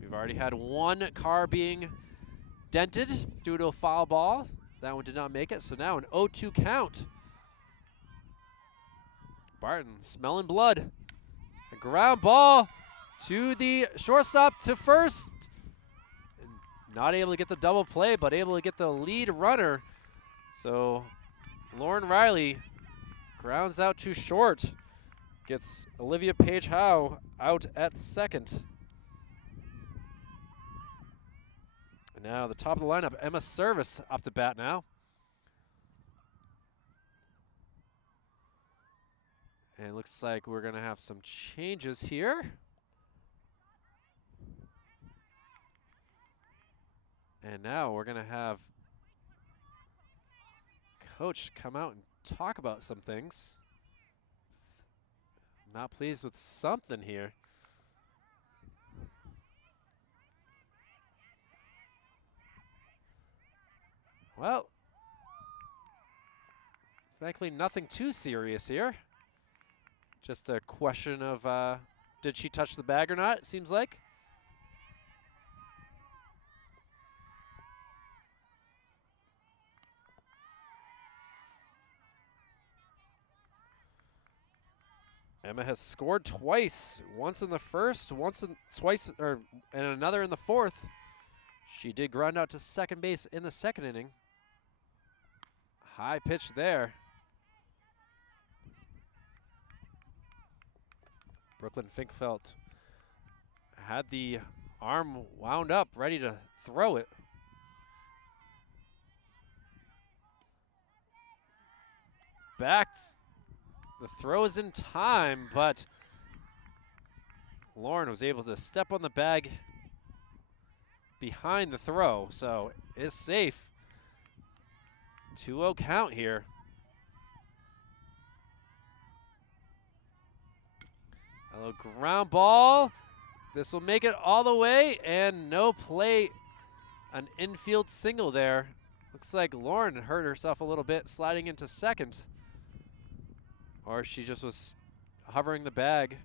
We've already had 1 car being dented due to a foul ball. That one did not make it, so now an 0-2 count. Barton smelling blood. A ground ball to the shortstop to first. Not able to get the double play, but able to get the lead runner. So Lauren Riley grounds out to short. Gets Olivia Page Howe out at 2nd. And now the top of the lineup, Emma Service up to bat now. And it looks like we're going to have some changes here. And now we're going to have Coach come out and talk about some things. Not pleased with something here. Well, frankly, nothing too serious here. Just a question of did she touch the bag or not, it seems like. Emma has scored twice, once in the first, and another in the fourth. She did ground out to second base in the second inning. High pitch there. Brooklyn Finkfelt had the arm wound up, ready to throw it. Backed. The throw is in time, but Lauren was able to step on the bag behind the throw, so it's safe. 2-0 count here. A little ground ball. This will make it all the way, and no play. An infield single there. Looks like Lauren hurt herself a little bit sliding into second. Or she just was hovering the bag,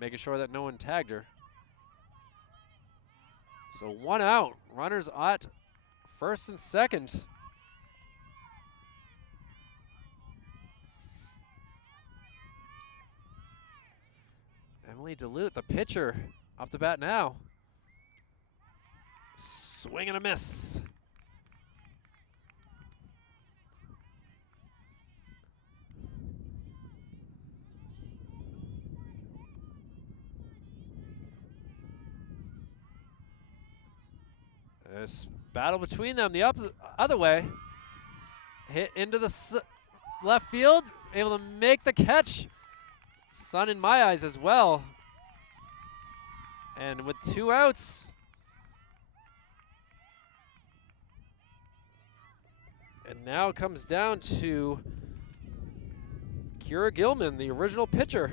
making sure that no one tagged her. So 1 out, runners at first and second. Emily DeLute, the pitcher, off the bat now. Swing and a miss. This battle between them, the other way. Hit into the left field, able to make the catch. Sun in my eyes as well. And with 2 outs. And now it comes down to Kira Gilman, the original pitcher.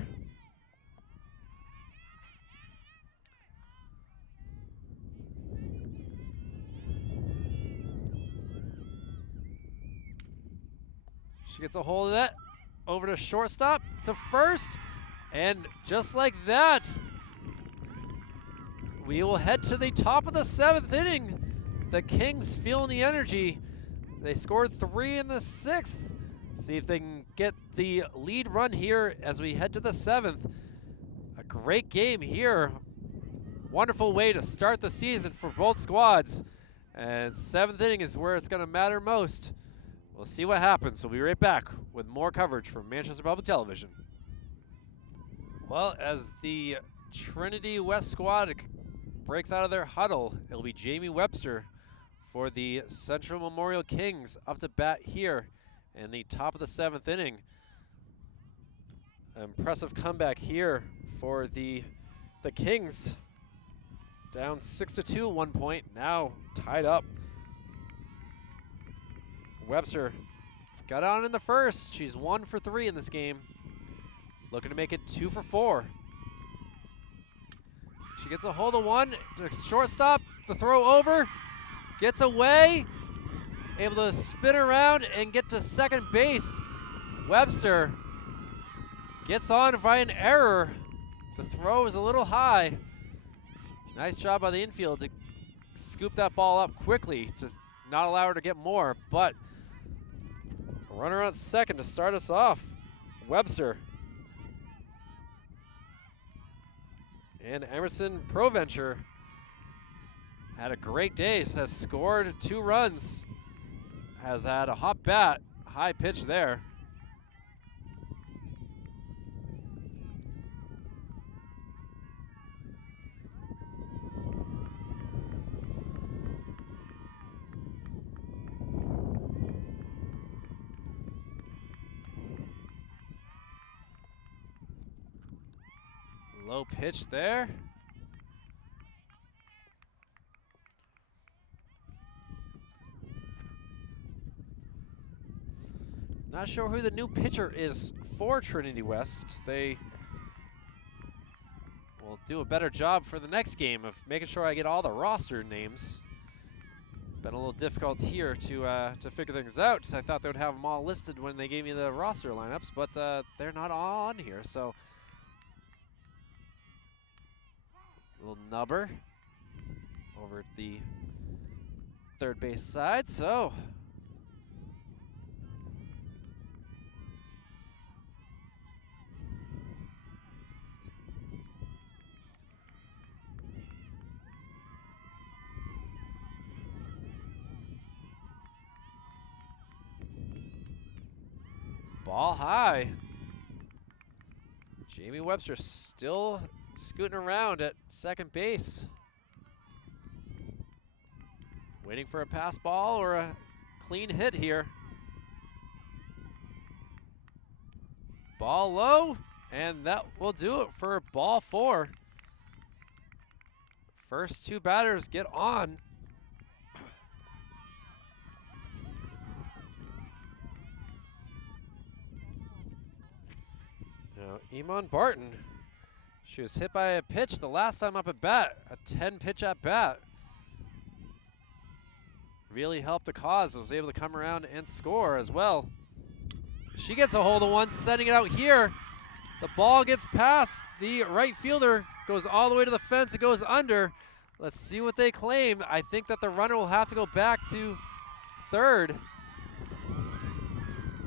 She gets a hold of that. Over to shortstop, to first. And just like that, we will head to the top of the 7th inning. The Kings feeling the energy. They scored 3 in the 6th. See if they can get the lead run here as we head to the 7th. A great game here. Wonderful way to start the season for both squads. And 7th inning is where it's going to matter most. We'll see what happens. We'll be right back with more coverage from Manchester Public Television. Well, as the Trinity West squad breaks out of their huddle, it'll be Jamie Webster for the Central Memorial Kings up to bat here in the top of the 7th inning. Impressive comeback here for the Kings. Down 6-2 at one point, now tied up. Webster got on in the first. She's 1 for 3 in this game. Looking to make it 2 for 4. She gets a hold of one. To shortstop. The throw over. Gets away. Able to spin around and get to second base. Webster gets on by an error. The throw is a little high. Nice job by the infield to scoop that ball up quickly to not allow her to get more, but a runner on second to start us off. Webster. And Emerson Proventure had a great day, has scored 2 runs, has had a hot bat, high pitch there. Low pitch there. Not sure who the new pitcher is for Trinity West. They will do a better job for the next game of making sure I get all the roster names. been a little difficult here to figure things out. I thought they would have them all listed when they gave me the roster lineups, but they're not all on here. So a little nubber over at the third base side. So ball high. Jamie Webster still scooting around at second base. Waiting for a pass ball or a clean hit here. Ball low, and that will do it for ball 4. First 2 batters get on. Now, Iman Barton, she was hit by a pitch the last time up at bat, a 10-pitch at bat. Really helped the cause, was able to come around and score as well. She gets a hold of one, sending it out here. The ball gets past the right fielder, goes all the way to the fence, it goes under. Let's see what they claim. I think that the runner will have to go back to third.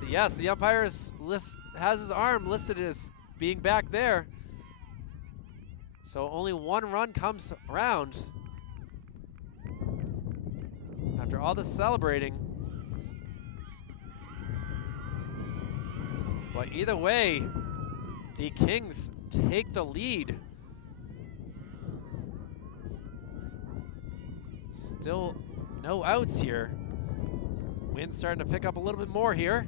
Yes, the umpire has his arm listed as being back there. So only 1 run comes around. After all this celebrating. But either way, the Kings take the lead. Still no outs here. Wind's starting to pick up a little bit more here.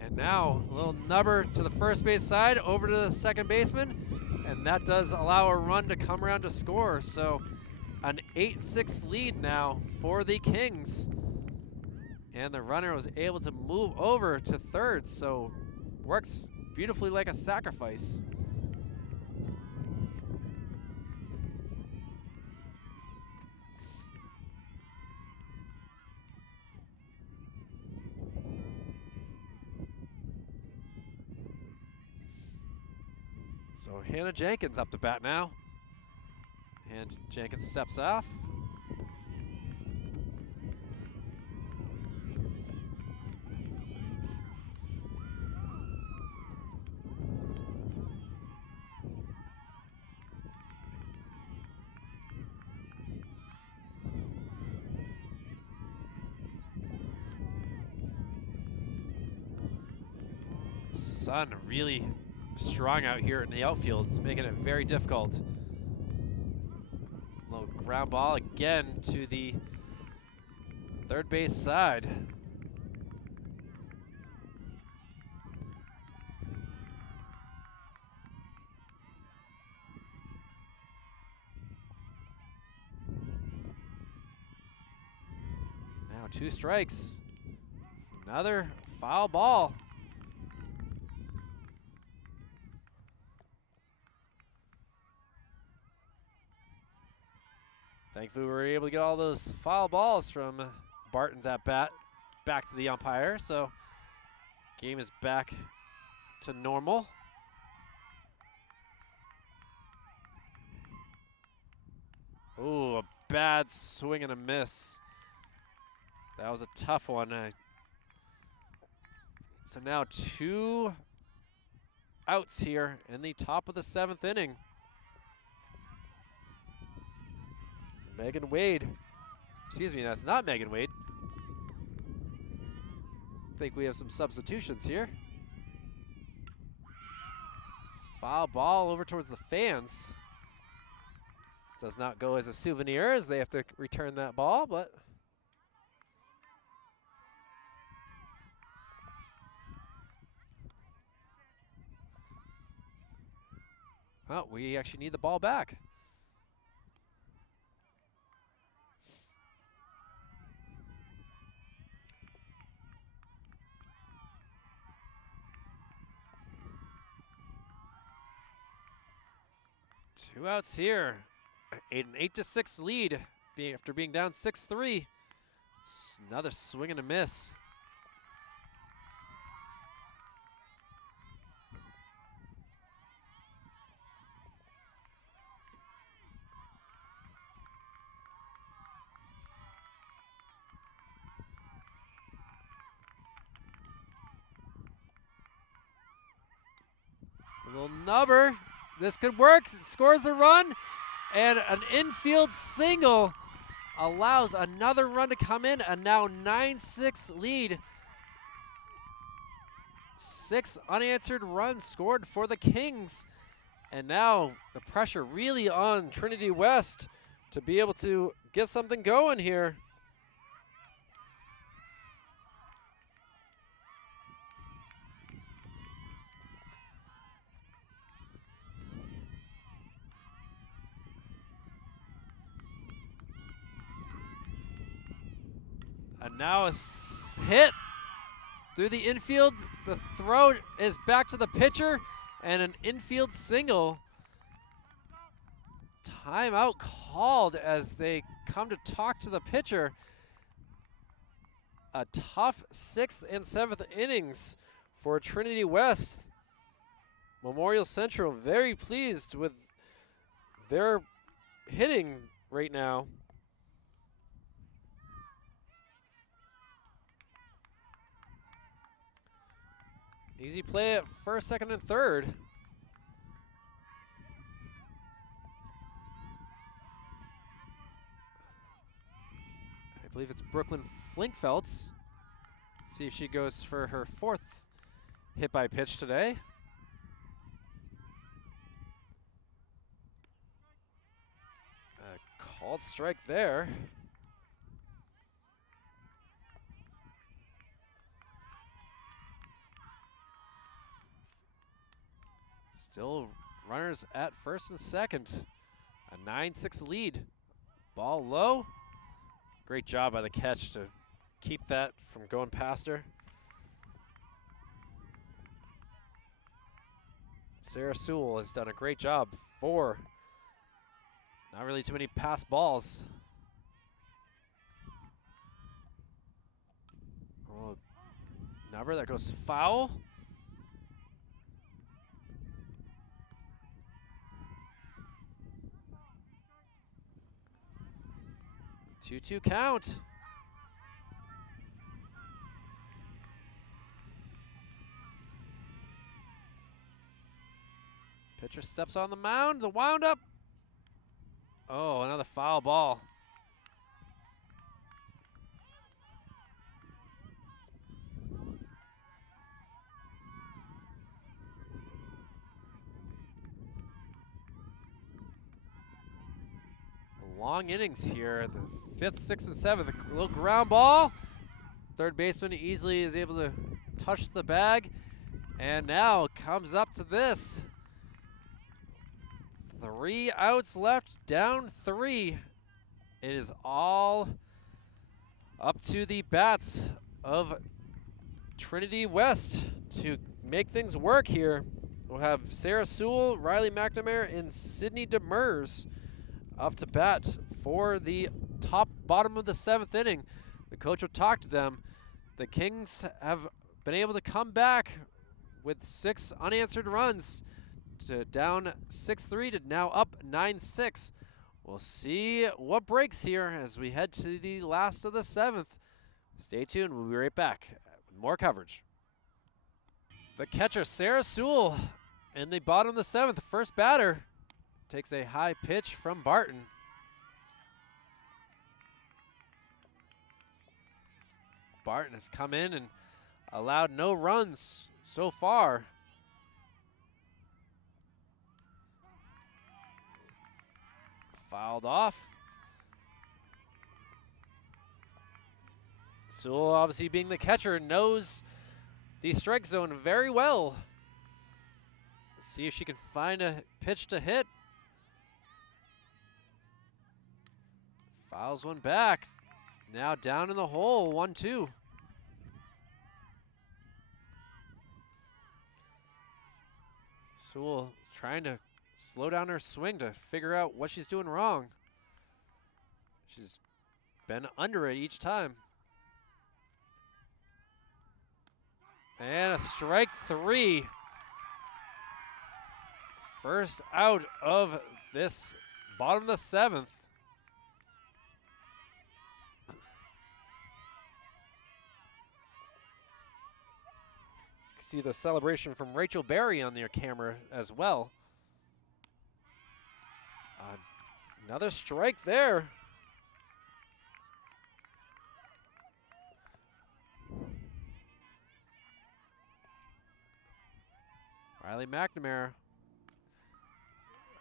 And now a little nubber to the first base side, over to the second baseman, and that does allow a run to come around to score. So an 8-6 lead now for the Kings. And the runner was able to move over to third, so works beautifully like a sacrifice. So Hannah Jenkins up to bat now. And Jenkins steps off. Sun really strong out here in the outfield. It's making it very difficult. Little ground ball again to the third base side. Now 2 strikes. Another foul ball. Thankfully, we were able to get all those foul balls from Barton's at bat back to the umpire. So game is back to normal. Ooh, a bad swing and a miss. That was a tough one. So now 2 outs here in the top of the 7th inning. Megan Wade. Excuse me, that's not Megan Wade. I think we have some substitutions here. Foul ball over towards the fans. Does not go as a souvenir as they have to return that ball, but oh, we actually need the ball back. 2 outs here. An 8-6 lead after being down 6-3. Another swing and a miss. A little nubber. This could work. Scores the run. And an infield single allows another run to come in. A now 9-6 lead. 6 unanswered runs scored for the Kings. And now the pressure really on Trinity West to be able to get something going here. And now a hit through the infield. The throw is back to the pitcher, and an infield single. Timeout called as they come to talk to the pitcher. A tough 6th and 7th innings for Trinity West. Memorial Central very pleased with their hitting right now. Easy play at first, second, and third. I believe it's Brooklyn Flinkfeldt. See if she goes for her 4th hit by pitch today. A called strike there. Still runners at first and second. A 9-6 lead. Ball low. Great job by the catch to keep that from going past her. Sarah Sewell has done a great job for not really too many pass balls. Oh, number that goes foul. 2-2 count. Pitcher steps on the mound, the wound up. Oh, another foul ball. Long innings here. The 5th, 6th, and 7th. A little ground ball. Third baseman easily is able to touch the bag. And now comes up to this. 3 outs left, down 3. It is all up to the bats of Trinity West to make things work here. We'll have Sarah Sewell, Riley McNamara, and Sydney Demers up to bat for the bottom of the 7th inning. The coach will talk to them. The Kings have been able to come back with 6 unanswered runs to down 6-3 to now up 9-6. We'll see what breaks here as we head to the last of the 7th. Stay tuned. We'll be right back with more coverage. The catcher, Sarah Sewell, in the bottom of the 7th, first batter. Takes a high pitch from Barton. Barton has come in and allowed no runs so far. Fouled off. Sewell, obviously being the catcher, knows the strike zone very well. Let's see if she can find a pitch to hit. Fouls one back. Now down in the hole, 1-2. Sewell trying to slow down her swing to figure out what she's doing wrong. She's been under it each time. And a strike 3. First out of this bottom of the 7th. See the celebration from Rachel Berry on their camera as well. Another strike there. Riley McNamara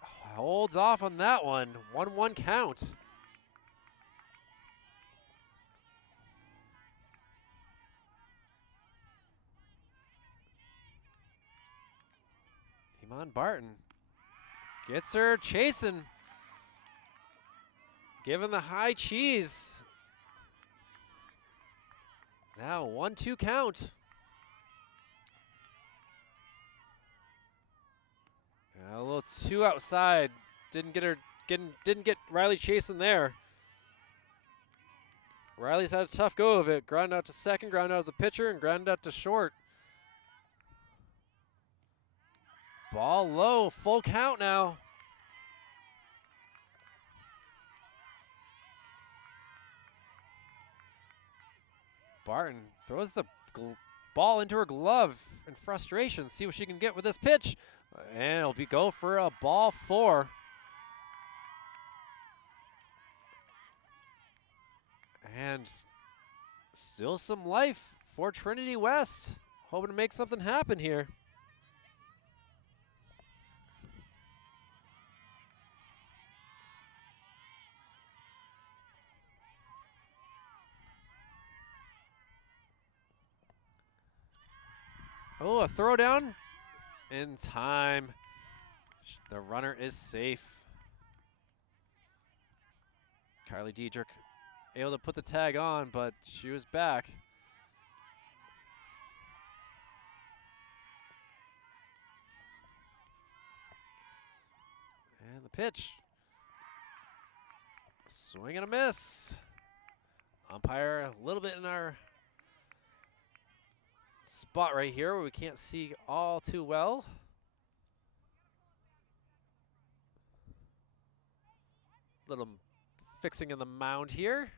holds off on that one. 1-1 count. Iman Barton gets her chasing. Given the high cheese. Now 1-2 count. A little too outside. Didn't get Riley chasing there. Riley's had a tough go of it. Ground out to second, ground out to the pitcher, and ground out to short. Ball low, full count now. Barton throws the ball into her glove in frustration. See what she can get with this pitch. And it'll go for a ball 4. And still some life for Trinity West. Hoping to make something happen here. Oh, a throw down in time. The runner is safe. Carly Diedrich able to put the tag on, but she was back. And the pitch. Swing and a miss. Umpire a little bit in our spot right here where we can't see all too well. Little fixing in the mound here.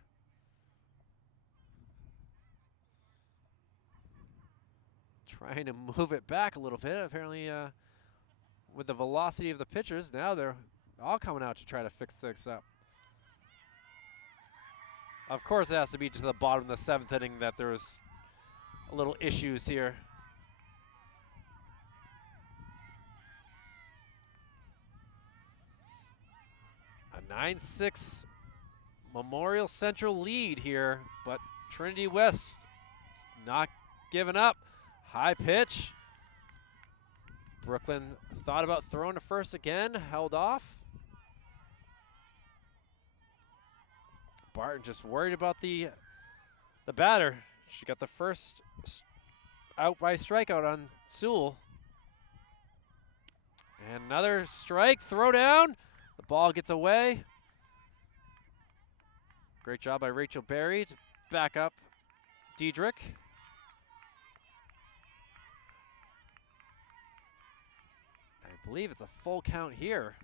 Trying to move it back a little bit. Apparently with the velocity of the pitchers, now they're all coming out to try to fix things up. Of course it has to be to the bottom of the 7th inning that there was a little issues here. A 9-6 Memorial Central lead here, but Trinity West not giving up. High pitch. Brooklyn thought about throwing to first again, held off. Barton just worried about the batter. She got the first out by strikeout on Sewell. And another strike, throw down. The ball gets away. Great job by Rachel Berry to back up Diedrich. I believe it's a full count here.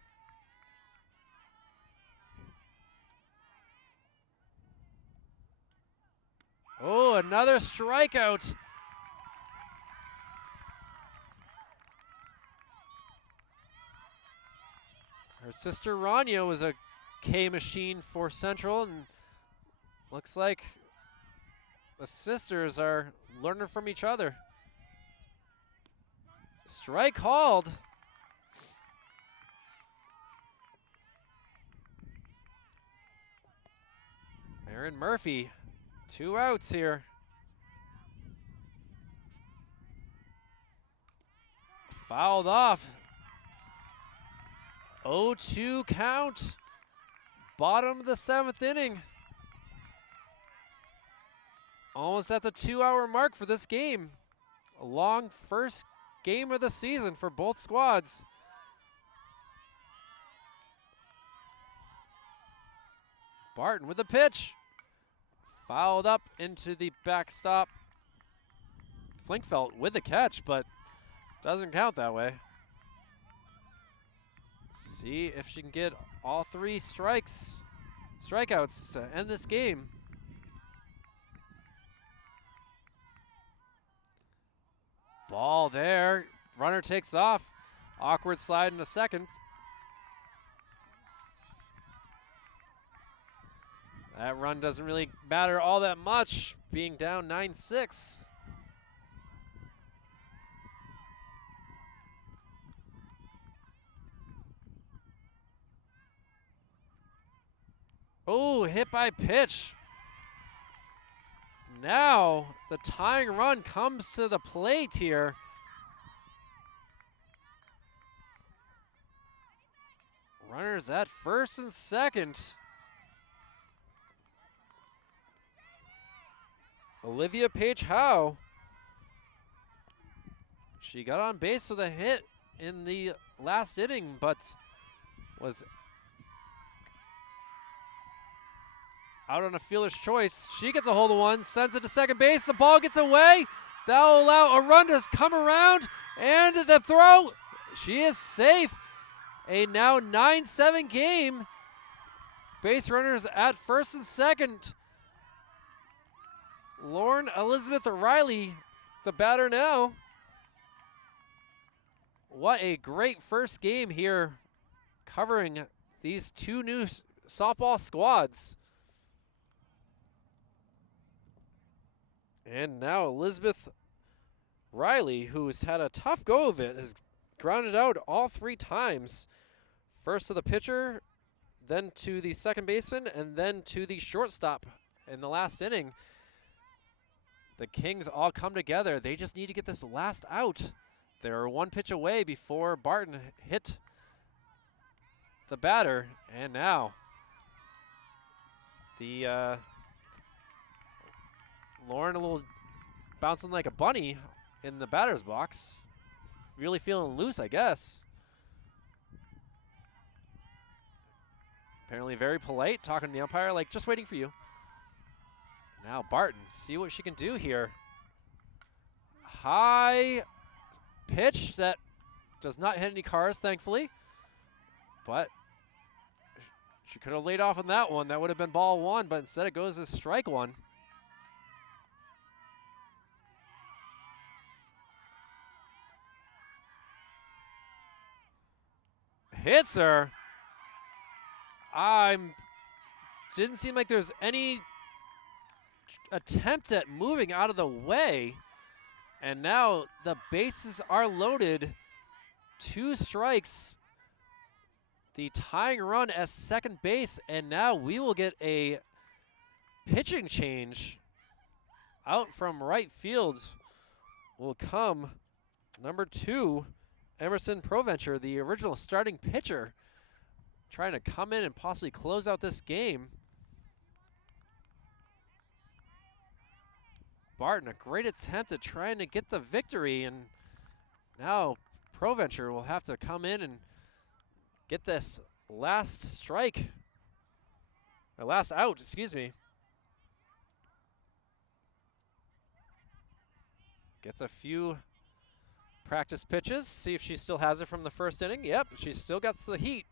Oh, another strikeout. Her sister Rania was a K machine for Central, and looks like the sisters are learning from each other. Strike called. Aaron Murphy, 2 outs here. Fouled off. 0-2 count. Bottom of the 7th inning. Almost at the 2-hour mark for this game. A long first game of the season for both squads. Barton with the pitch. Fouled up into the backstop. Flinkfelt with the catch, but doesn't count that way. See if she can get all 3 strikeouts to end this game. Ball there. Runner takes off. Awkward slide into second. That run doesn't really matter all that much, being down 9-6. Oh, hit by pitch. Now the tying run comes to the plate here. Runners at first and second. Olivia Page Howe. She got on base with a hit in the last inning, but was out on a fielder's choice. She gets a hold of one, sends it to second base. The ball gets away. That will allow a run to come around, and the throw. She is safe. A now 9-7 game. Base runners at first and second. Lauren Elizabeth Riley, the batter now. What a great first game here, covering these 2 new softball squads. And now Elizabeth Riley, who's had a tough go of it, has grounded out all 3 times. First to the pitcher, then to the second baseman, and then to the shortstop in the last inning. The Kings all come together. They just need to get this last out. They're 1 pitch away before Barton hit the batter. And now the Lauren a little bouncing like a bunny in the batter's box. Really feeling loose, I guess. Apparently very polite, talking to the umpire like, just waiting for you. Now Barton, see what she can do here. High pitch that does not hit any cars, thankfully. But she could have laid off on that one. That would have been ball 1, but instead it goes as strike 1. Hits her. Didn't seem like there's any attempt at moving out of the way. And now the bases are loaded. 2 strikes. The tying run at second base. And now we will get a pitching change. Out from right field will come number 2, Emerson Provencher, the original starting pitcher, trying to come in and possibly close out this game. Barton, a great attempt at trying to get the victory, and now Provencher will have to come in and get this last strike, or last out, excuse me. Gets a few practice pitches, see if she still has it from the first inning. Yep, she still got the heat.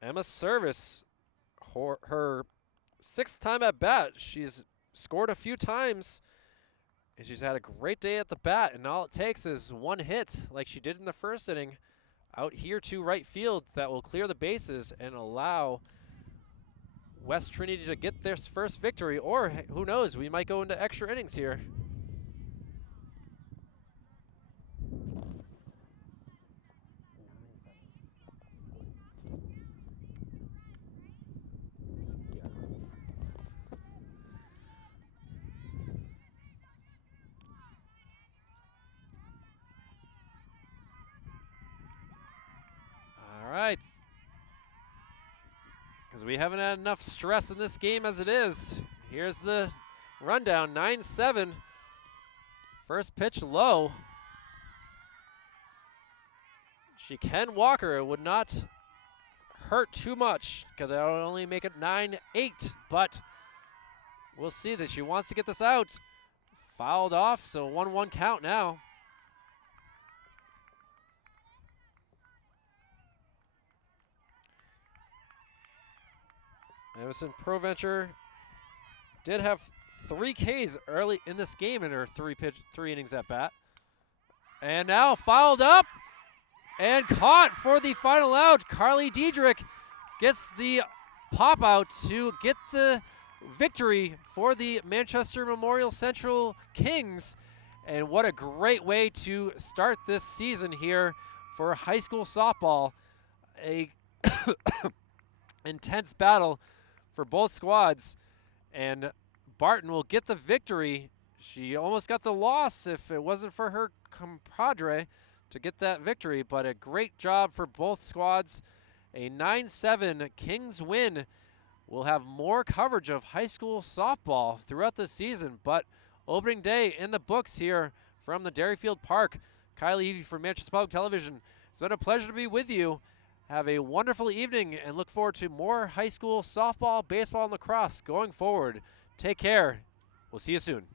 Emma Service, her 6th time at bat. She's scored a few times, and she's had a great day at the bat, and all it takes is 1 hit, like she did in the first inning, out here to right field that will clear the bases and allow West Trinity to get their first victory, or who knows, we might go into extra innings here. All right. Because we haven't had enough stress in this game as it is. Here's the rundown, 9-7. First pitch low. She can walk her. It would not hurt too much because that would only make it 9-8, but we'll see that she wants to get this out. Fouled off, so 1-1 count now. Emerson Proventure did have 3 Ks early in this game in her 3 innings at bat. And now fouled up and caught for the final out. Carly Diedrich gets the pop out to get the victory for the Manchester Memorial Central Kings. And what a great way to start this season here for high school softball. A intense battle for both squads, and Barton will get the victory. She almost got the loss if it wasn't for her compadre to get that victory, but a great job for both squads. A 9-7 Kings win. We'll have more coverage of high school softball throughout the season, but opening day in the books here from the Dairyfield Park. Kylie Evie for Manchester Public Television. It's been a pleasure to be with you. Have a wonderful evening and look forward to more high school softball, baseball, and lacrosse going forward. Take care. We'll see you soon.